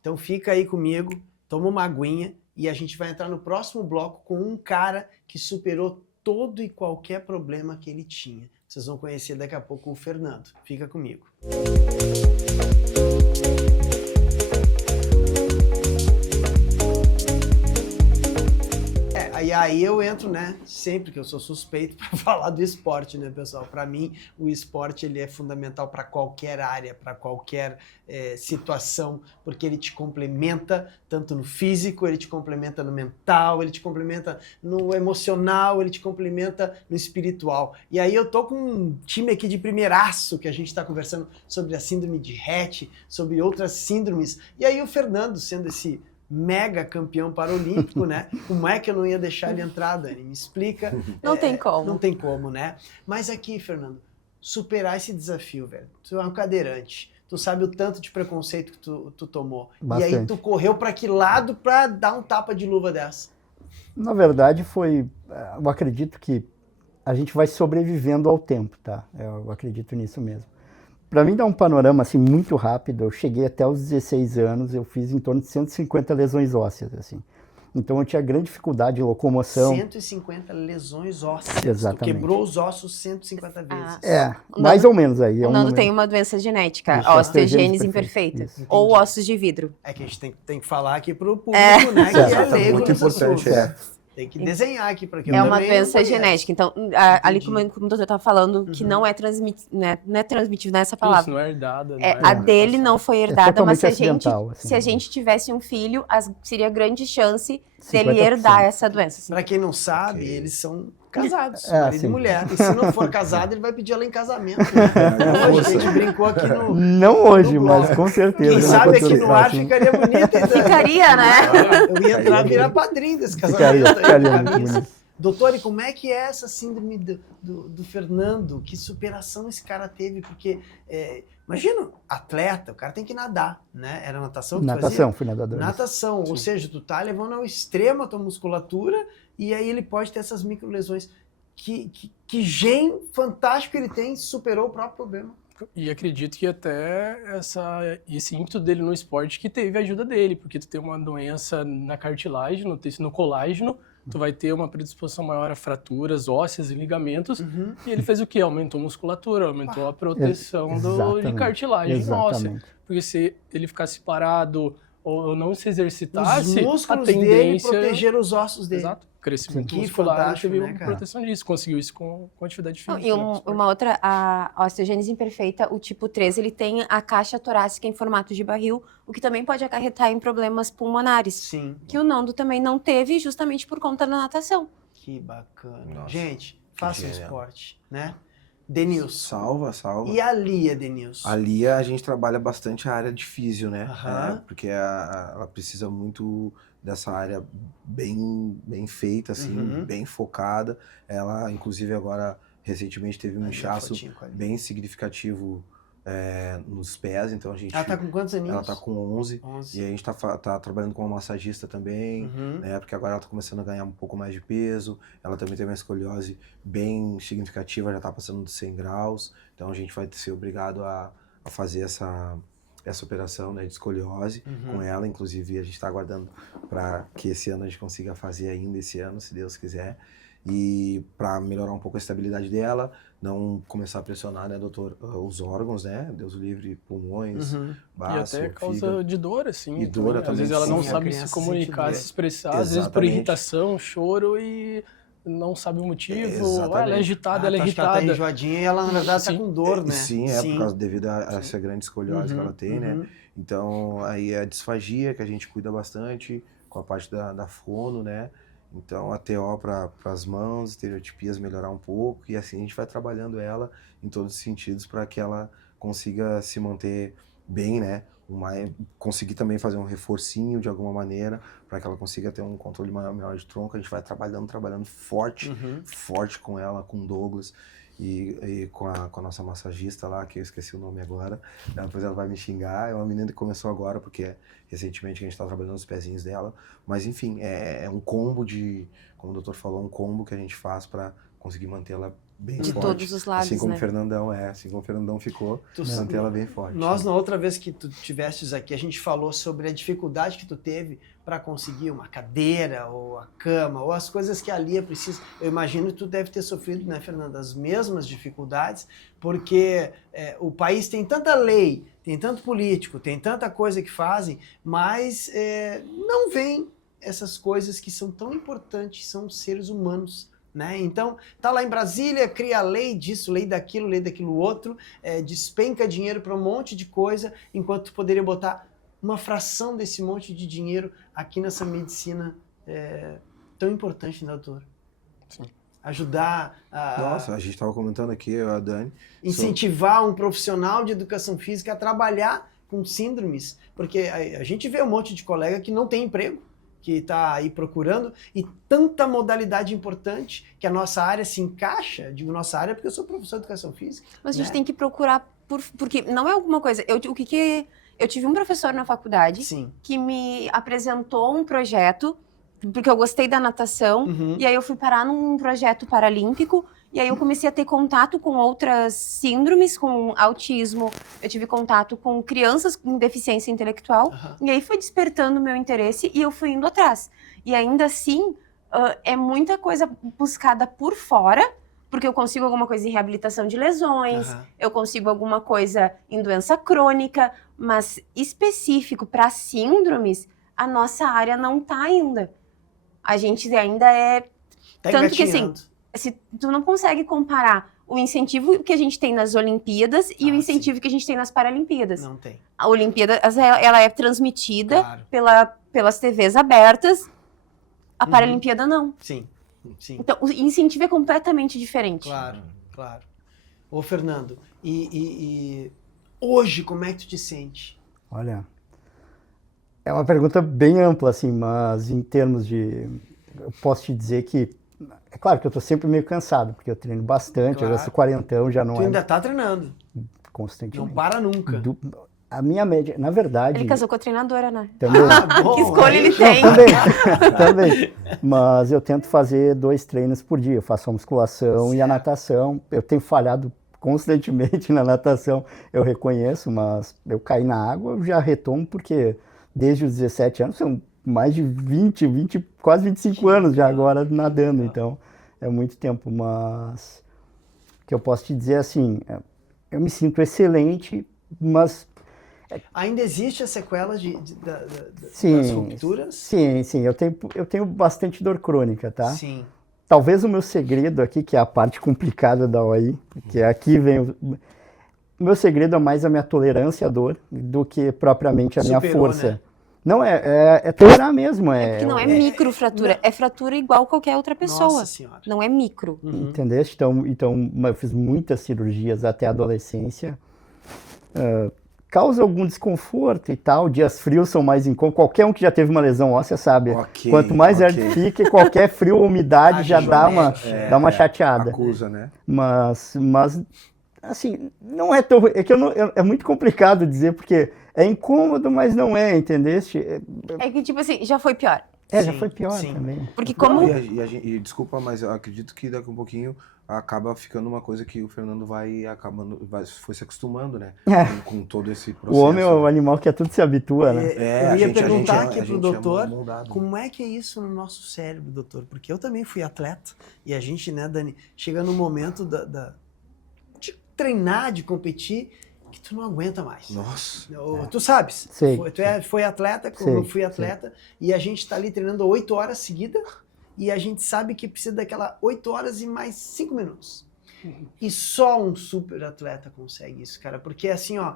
Então fica aí comigo, toma uma aguinha e a gente vai entrar no próximo bloco com um cara que superou todo e qualquer problema que ele tinha. Vocês vão conhecer daqui a pouco o Fernando. Fica comigo. Aí eu entro, né, sempre que eu sou suspeito para falar do esporte, né, pessoal? Para mim, o esporte ele é fundamental para qualquer área, para qualquer situação, porque ele te complementa tanto no físico, ele te complementa no mental, ele te complementa no emocional, ele te complementa no espiritual. E aí eu tô com um time aqui de primeiraço, que a gente está conversando sobre a síndrome de Rett, sobre outras síndromes. E aí o Fernando, sendo esse mega campeão paralímpico, né? Como é que eu não ia deixar ele entrar, Dani? Me explica. Não tem como. Não tem como, né? Mas aqui, Fernando, superar esse desafio, velho. Tu é um cadeirante. Tu sabe o tanto de preconceito que tu tomou. Bastante. E aí tu correu pra que lado pra dar um tapa de luva dessa? Na verdade, eu acredito que a gente vai sobrevivendo ao tempo, tá? Eu acredito nisso mesmo. Para mim dar um panorama assim muito rápido, eu cheguei até os 16 anos, eu fiz em torno de 150 lesões ósseas, assim. Então eu tinha grande dificuldade de locomoção. 150 lesões ósseas. Exatamente. Tu quebrou os ossos 150 vezes. Mais ou menos aí. O Nando tem uma doença genética, Isso, osteogênese imperfeita. imperfeita, Isso. ou ossos de vidro. É que a gente tem que falar aqui pro público, né? Que é leigo Muito nesse importante, assunto. Tem que desenhar aqui para que eu É uma também não doença conheço. genética. Então, ali como o doutor estava falando, que não é transmitido, né? Não é transmitido nessa Isso, palavra. não é herdada. Não A dele não foi herdada, mas totalmente se a acidental, assim. gente tivesse um filho, seria grande chance 50%. dele herdar essa doença. Para quem não sabe, eles são casados, É, marido e sim. mulher. E se não for casado, ele vai pedir ela em casamento. Né? Hoje a gente brincou aqui no... Não hoje, no mas bloco. com certeza. Quem no sabe aqui futuro no ar próximo. ficaria bonito. Então. Ficaria, né? Eu ia entrar e virar padrinho desse casamento. Ficaria aí, muito camisa. bonito. Doutor, e como é que é essa síndrome do Fernando? Que superação esse cara teve? Porque, imagina, atleta, o cara tem que nadar, né? Era natação que tu Natação, fazia? fui nadador. Natação, ou seja, tu tá levando ao extremo a tua musculatura e aí ele pode ter essas microlesões. Que gene fantástico ele tem, superou o próprio problema. E acredito que até esse ímpeto dele no esporte que teve a ajuda dele, porque tu tem uma doença na cartilagem, no colágeno, tu vai ter uma predisposição maior a fraturas ósseas e ligamentos, e ele fez o quê? Aumentou a musculatura, aumentou a proteção de Exatamente. cartilagem óssea. Exatamente. Porque se ele ficasse parado ou não se exercitasse, Os músculos a dele tendência... protegeram os ossos dele. Exato. Crescimento Que muscular, fantástico, teve né, cara? proteção disso. Conseguiu isso com atividade Não, física. e né, com esporte. uma outra, a osteogênese imperfeita, o tipo 3, ele tem a caixa torácica em formato de barril, o que também pode acarretar em problemas pulmonares, Sim, que o Nando também não teve justamente por conta da natação. que bacana. Nossa, gente, faça um genial. esporte, né? Denilson. Salva. E a Lia, Denilson? Ali a gente trabalha bastante a área de físio, né? Aham. Porque ela precisa muito dessa área bem feita, assim, Uhum. bem focada. Ela, inclusive, agora, recentemente, teve um Ali, a inchaço fotinho com a Lia. bem significativo nos pés, então a gente... Ela tá com quantos aninhos? Ela tá com 11. 11. E a gente tá trabalhando com uma massagista também, Uhum. né? Porque agora ela tá começando a ganhar um pouco mais de peso. Ela também tem uma escoliose bem significativa, já tá passando de 100 graus. Então a gente vai ser obrigado a fazer essa operação, né, de escoliose com ela. Inclusive, a gente está aguardando para que esse ano a gente consiga fazer ainda esse ano, se Deus quiser. E para melhorar um pouco a estabilidade dela, não começar a pressionar, né, doutor, os órgãos, né, Deus o livre, pulmões, baço, E até causa fígado. de dor, assim. E dor também. também, Às vezes ela não sim, a sabe criança se comunicar, sente se dor. expressar, às vezes por Exatamente. irritação, choro e não sabe o motivo. Exatamente. Ela é agitada, ela é Acho que ela tá irritada. enjoadinha e ela, na verdade, tá Sim. com dor, né? Sim, por causa devido a essa grande escoliose que ela tem, né? Então, aí é a disfagia, que a gente cuida bastante, com a parte da fono, né? Então, a TO para as mãos, estereotipias melhorar um pouco, e assim a gente vai trabalhando ela em todos os sentidos para que ela consiga se manter bem, né? Conseguir também fazer um reforcinho de alguma maneira, para que ela consiga ter um controle maior de tronco. A gente vai trabalhando forte com ela, com o Douglas. E com a nossa massagista lá, que eu esqueci o nome agora, depois ela vai me xingar. É uma menina que começou agora, porque recentemente a gente está trabalhando os pezinhos dela. Mas enfim, é um combo como o doutor falou, um combo que a gente faz para conseguir mantê-la bem De forte. todos os lados, assim como né? o Fernandão assim como o Fernandão ficou, manter ela bem forte. Nós, na outra vez que tu tivestes aqui, a gente falou sobre a dificuldade que tu teve para conseguir uma cadeira, ou a cama, ou as coisas que a Lia precisa. Eu imagino que tu deve ter sofrido, né, Fernanda, as mesmas dificuldades, porque o país tem tanta lei, tem tanto político, tem tanta coisa que fazem, mas não vem essas coisas que são tão importantes, são os seres humanos. Né? Então, tá lá em Brasília, cria lei disso, lei daquilo outro, despenca dinheiro para um monte de coisa, enquanto tu poderia botar uma fração desse monte de dinheiro aqui nessa medicina tão importante, né, doutor? Sim. Ajudar Nossa, a gente estava comentando aqui, eu e a Dani. incentivar um profissional de educação física a trabalhar com síndromes, porque a gente vê um monte de colega que não tem emprego, que está aí procurando, e tanta modalidade importante que a nossa área se encaixa. Digo nossa área porque eu sou professor de educação física. Mas a gente né? tem que procurar, porque não é alguma coisa. Eu tive um professor na faculdade Sim. que me apresentou um projeto, porque eu gostei da natação, e aí eu fui parar num projeto paralímpico, e aí eu comecei a ter contato com outras síndromes, com autismo, eu tive contato com crianças com deficiência intelectual, e aí foi despertando o meu interesse e eu fui indo atrás. E ainda assim, é muita coisa buscada por fora, porque eu consigo alguma coisa em reabilitação de lesões, eu consigo alguma coisa em doença crônica, mas específico para síndromes, a nossa área não está ainda. A gente ainda Tá tanto que assim, engatinhando. se tu não consegue comparar o incentivo que a gente tem nas Olimpíadas e o incentivo que a gente tem nas Paralimpíadas. Não tem. A Olimpíada, ela é transmitida Claro. pelas TVs abertas, a Paralimpíada não. Sim. Então, o incentivo é completamente diferente. Claro. Ô, Fernando, e hoje como é que tu te sente? Olha, é uma pergunta bem ampla, assim, mas em termos de... Eu posso te dizer que... É claro que eu tô sempre meio cansado, porque eu treino bastante, eu já sou quarentão, já não Tu ainda tá treinando. Constantemente. Não para nunca. A minha média, na verdade... Ele casou com a treinadora, né? Também, Bom, Que escolha ele aí- tem. também. Mas eu tento fazer 2 treinos por dia. Eu faço a musculação e a natação. Eu tenho falhado constantemente na natação, eu reconheço, mas eu caí na água, eu já retomo, porque desde os 17 anos, são mais de 20, quase 25 anos já agora nadando, então é muito tempo. Mas o que eu posso te dizer assim, eu me sinto excelente, mas... Ainda existe as sequelas Sim, das rupturas? Sim, eu tenho bastante dor crônica, tá? Sim. Talvez o meu segredo aqui, que é a parte complicada da OAI, porque aqui vem o meu segredo é mais a minha tolerância à dor do que propriamente a minha Superou, força. né? Não, é tolerar mesmo. Porque não é microfratura, é fratura igual qualquer outra pessoa. Nossa Senhora. Não é micro. Entendeste? Então, eu fiz muitas cirurgias até a adolescência. Causa algum desconforto e tal, dias frios são mais incômodos. Qualquer um que já teve uma lesão óssea sabe. Quanto mais verde fica, qualquer frio ou umidade já dá uma chateada. Acusa, né? Mas assim, não é tão... É muito complicado dizer, porque é incômodo, mas não é, entendeste? É que, tipo assim, já foi pior. Já foi pior também. Porque como... Desculpa, mas eu acredito que daqui a um pouquinho acaba ficando uma coisa que o Fernando foi se acostumando, né? É. Com todo esse O processo. homem é o animal que a tudo se habitua, né? Eu a ia gente- perguntar a aqui gente pro é doutor moldado. como é que é isso no nosso cérebro, doutor? Porque eu também fui atleta e a gente, né, Dani, chega no momento de treinar, de competir, que tu não aguenta mais. Nossa. Tu sabes, Sei. foi atleta, como Sei, eu fui atleta, e a gente tá ali treinando 8 horas seguidas e a gente sabe que precisa daquela 8 horas e mais 5 minutos. E só um super atleta consegue isso, cara, porque assim, ó,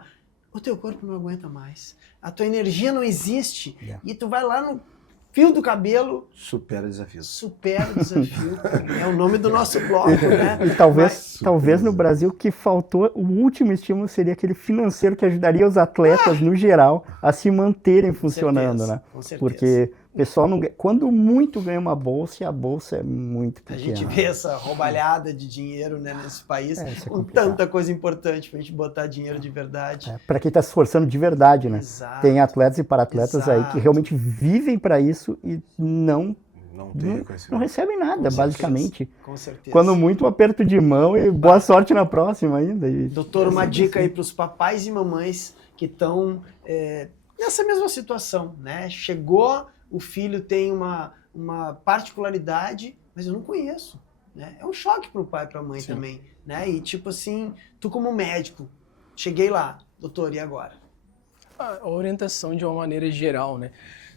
o teu corpo não aguenta mais, a tua energia não existe, e tu vai lá no fio do cabelo, Supera desafios. supera o desafio, é o nome do nosso bloco, né? E talvez no Brasil o que faltou, o último estímulo seria aquele financeiro que ajudaria os atletas, no geral, a se manterem funcionando, certeza, né? com certeza. Porque o pessoal não ganha, quando muito ganha uma bolsa, e a bolsa é muito A pequena. gente vê essa roubalhada de dinheiro, né, nesse país, Isso é com complicado. tanta coisa importante pra gente botar dinheiro de verdade. Para quem está se esforçando de verdade, né? Exato. Tem atletas e para-atletas aí que Exato. realmente vivem para isso e Não tem não reconhecimento. recebem nada, Com certeza, basicamente. Com certeza. Quando muito, um aperto de mão e boa sorte na próxima ainda. Doutor, uma dica aí para os papais e mamães que estão nessa mesma situação, né? Chegou, o filho tem uma particularidade, mas eu não conheço, né? É um choque para o pai e para a mãe também, né? E tipo assim, tu como médico, cheguei lá, doutor, e agora? A orientação de uma maneira geral, né,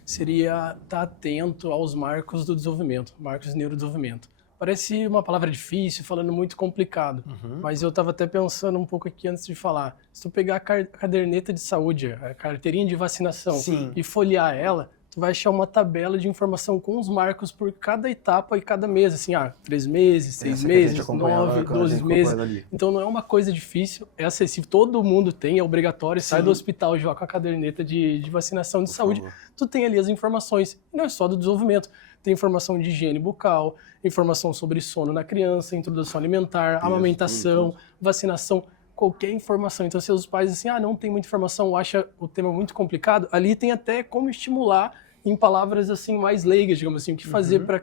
seria estar atento aos marcos do desenvolvimento, marcos de neurodesenvolvimento. Parece uma palavra difícil, falando muito complicado, mas eu estava até pensando um pouco aqui antes de falar. Se tu pegar a caderneta de saúde, a carteirinha de vacinação, Sim. e folhear ela, tu vai achar uma tabela de informação com os marcos por cada etapa e cada mês, assim, 3 meses, 6 Essa que a gente meses, acompanhava, 9, que a 12 gente meses. acompanhava ali. Então não é uma coisa difícil, é acessível, todo mundo tem, é obrigatório, sai do hospital já com a caderneta de vacinação de saúde, tu tem ali as informações, e não é só do desenvolvimento, tem informação de higiene bucal, informação sobre sono na criança, introdução alimentar, amamentação, vacinação, qualquer informação. Então se os pais assim, não tem muita informação, acha o tema muito complicado, ali tem até como estimular em palavras assim mais leigas, digamos assim, o que fazer para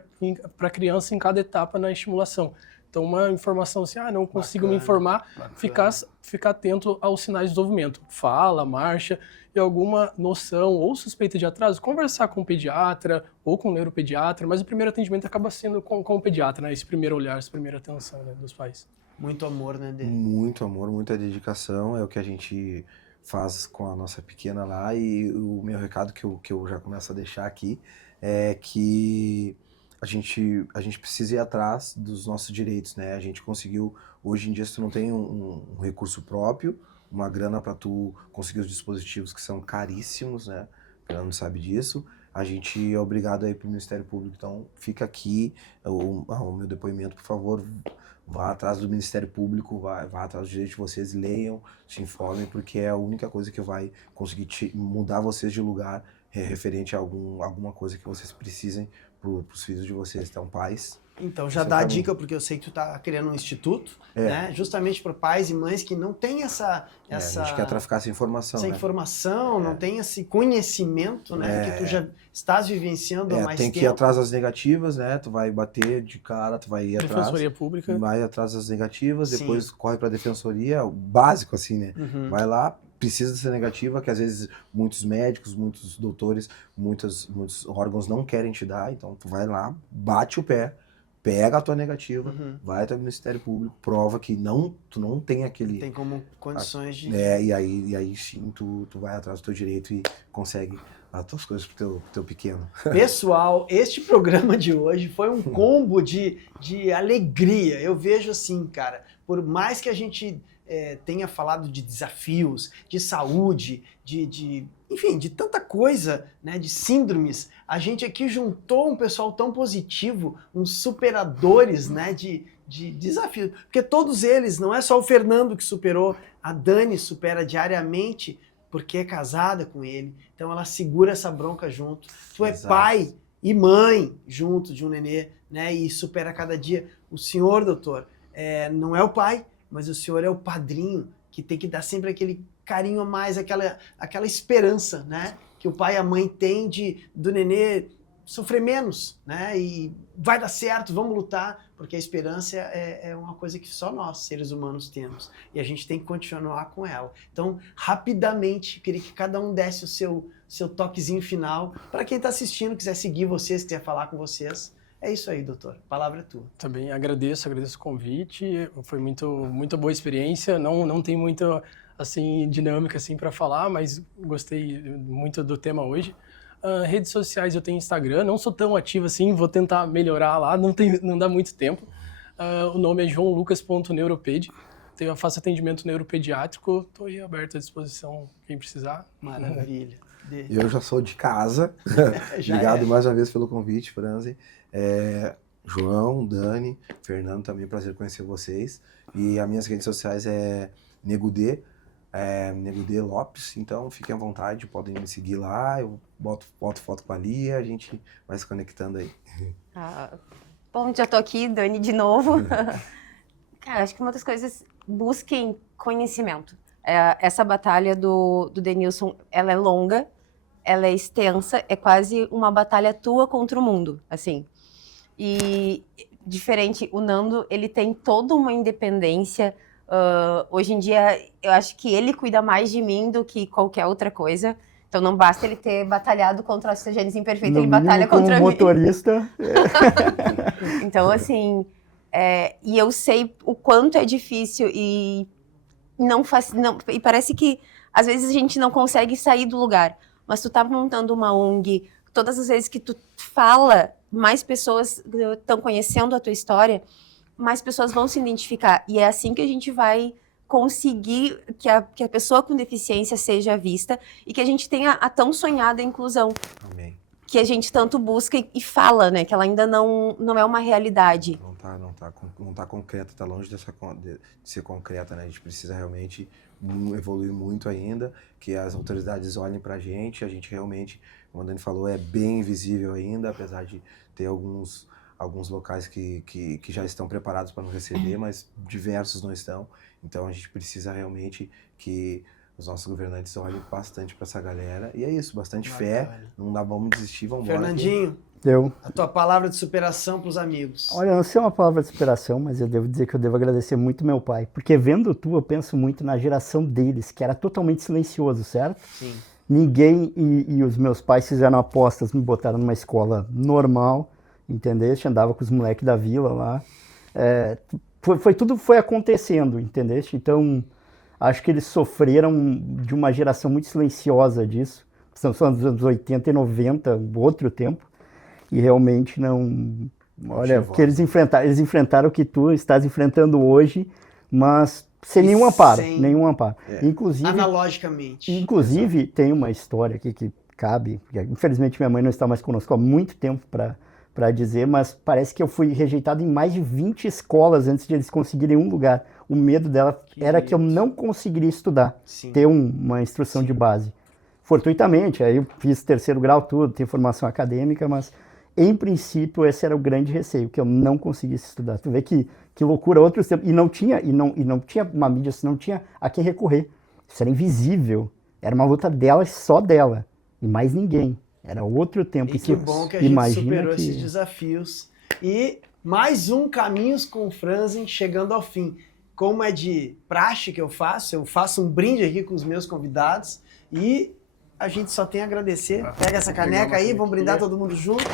a criança em cada etapa na estimulação. Então, uma informação assim, não consigo me informar, ficar atento aos sinais de desenvolvimento. Fala, marcha, e alguma noção ou suspeita de atraso, conversar com o pediatra ou com o neuropediatra, mas o primeiro atendimento acaba sendo com o pediatra, né? Esse primeiro olhar, essa primeira atenção, né, dos pais. Muito amor, né, Dê? Muito amor, muita dedicação, é o que a gente faz com a nossa pequena lá, e o meu recado que eu já começo a deixar aqui é que a gente precisa ir atrás dos nossos direitos, né? A gente conseguiu, hoje em dia, se tu não tem um recurso próprio, uma grana para tu conseguir os dispositivos que são caríssimos, né? O Fernando sabe disso, a gente é obrigado a ir para o Ministério Público. Então, fica aqui o meu depoimento, por favor, vá atrás do Ministério Público, vá atrás dos direitos de vocês, leiam, se informem, porque é a única coisa que vai conseguir mudar vocês de lugar referente a alguma coisa que vocês precisem para os filhos de vocês. Então, pais... Então já dá a dica, porque eu sei que tu tá criando um instituto, né? Justamente para pais e mães que não têm essa a gente quer traficar essa informação, essa né? informação, não tem esse conhecimento, né? Que tu já estás vivenciando há mais tem tempo. que ir atrás das negativas, né? Tu vai bater de cara, tu vai ir atrás. Defensoria Pública. Vai atrás das negativas, Sim. depois corre pra defensoria, o básico assim, né? Vai lá, precisa dessa negativa, que às vezes muitos médicos, muitos doutores, muitos órgãos não querem te dar, então tu vai lá, bate o pé, pega a tua negativa, vai até o Ministério Público, prova que tu não tem aquele... Tem como condições de... e aí sim tu vai atrás do teu direito e consegue as tuas coisas pro teu pequeno. Pessoal, este programa de hoje foi um combo de alegria. Eu vejo assim, cara, por mais que a gente tenha falado de desafios, de saúde, enfim, de tanta coisa, né, de síndromes, a gente aqui juntou um pessoal tão positivo, uns superadores, né, de desafios. Porque todos eles, não é só o Fernando que superou, a Dani supera diariamente porque é casada com ele, então ela segura essa bronca junto. Tu é pai e mãe junto de um nenê, né, e supera cada dia. O senhor, doutor, não é o pai, mas o senhor é o padrinho, que tem que dar sempre aquele carinho a mais, aquela esperança, né? Que o pai e a mãe têm do nenê sofrer menos, né? E vai dar certo, vamos lutar, porque a esperança é uma coisa que só nós, seres humanos, temos. E a gente tem que continuar com ela. Então, rapidamente, queria que cada um desse o seu toquezinho final. Para quem está assistindo, quiser seguir vocês, quiser falar com vocês, é isso aí, doutor. A palavra é tua. Também agradeço o convite. Foi muito boa experiência. Não tem muita assim dinâmica assim para falar, mas gostei muito do tema hoje. Redes sociais, eu tenho Instagram, não sou tão ativo assim, vou tentar melhorar lá, não dá muito tempo. O nome é joãolucas.neuroped, eu faço atendimento neuropediátrico, estou aí aberto à disposição, quem precisar. Maravilha. Eu já sou de casa, Já obrigado mais uma vez pelo convite, Franzi. João, Dani, Fernando, também prazer conhecer vocês. E as minhas redes sociais é Negudê, Nego D Lopes, então fiquem à vontade, podem me seguir lá, eu boto foto com a Lia, a gente vai se conectando aí. Bom, já tô aqui, Dani, de novo. Cara, acho que uma das coisas, busquem conhecimento. Essa batalha do Denilson, ela é longa, ela é extensa, é quase uma batalha tua contra o mundo, assim. E diferente, o Nando, ele tem toda uma independência. Hoje em dia, eu acho que ele cuida mais de mim do que qualquer outra coisa. Então, não basta ele ter batalhado contra a genes imperfeita, ele batalha contra mim. Motorista. Então, assim, e eu sei o quanto é difícil e e parece que às vezes a gente não consegue sair do lugar. Mas tu tá montando uma ONG, todas as vezes que tu fala, mais pessoas estão conhecendo a tua história, mais pessoas vão se identificar. E é assim que a gente vai conseguir que a pessoa com deficiência seja vista e que a gente tenha a tão sonhada inclusão. Amém. Que a gente tanto busca e fala, né? Que ela ainda não é uma realidade. Não tá concreta, tá longe de ser concreta, né? A gente precisa realmente evoluir muito ainda, que as autoridades olhem pra gente, a gente realmente, como a Dani falou, é bem invisível ainda, apesar de ter alguns locais que já estão preparados para nos receber, mas diversos não estão. Então a gente precisa realmente que os nossos governantes olhem bastante para essa galera. E é isso, bastante fé, não vamos desistir, vamos embora. Fernandinho, a tua palavra de superação para os amigos. Olha, não sei uma palavra de superação, mas eu devo dizer que eu devo agradecer muito meu pai. Porque vendo tu, eu penso muito na geração deles, que era totalmente silencioso, certo? Sim. Ninguém, e os meus pais fizeram apostas, me botaram numa escola normal, entendeste? Andava com os moleques da vila lá. Tudo foi acontecendo, entendeste? Então, acho que eles sofreram de uma geração muito silenciosa disso. São dos anos 80 e 90, outro tempo. E realmente não... Olha, o que eles enfrentaram o que tu estás enfrentando hoje, mas sem nenhum amparo. Nenhum amparo. Inclusive, analogicamente. Inclusive, tem uma história aqui que cabe, porque, infelizmente minha mãe não está mais conosco há muito tempo para dizer, mas parece que eu fui rejeitado em mais de 20 escolas antes de eles conseguirem um lugar. O medo dela era que eu não conseguiria estudar, ter uma instrução de base. Fortuitamente, aí eu fiz 3º grau, tudo, tenho formação acadêmica, mas em princípio esse era o grande receio, que eu não conseguisse estudar. Tu vê que loucura, outros tempos, e não tinha uma mídia, não tinha a quem recorrer. Isso era invisível, era uma luta dela e só dela, e mais ninguém. Era outro tempo. E que bom que a gente superou esses desafios. E mais um Caminhos com Franzen chegando ao fim. Como é de praxe que eu faço um brinde aqui com os meus convidados e a gente só tem a agradecer. Pega essa caneca aí, vamos brindar todo mundo junto.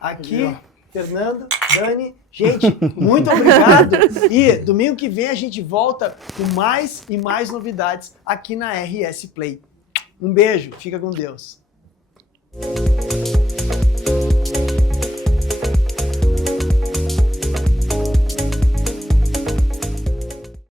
Aqui, Fernando, Dani. Gente, muito obrigado. E domingo que vem a gente volta com mais e mais novidades aqui na RS Play. Um beijo, fica com Deus.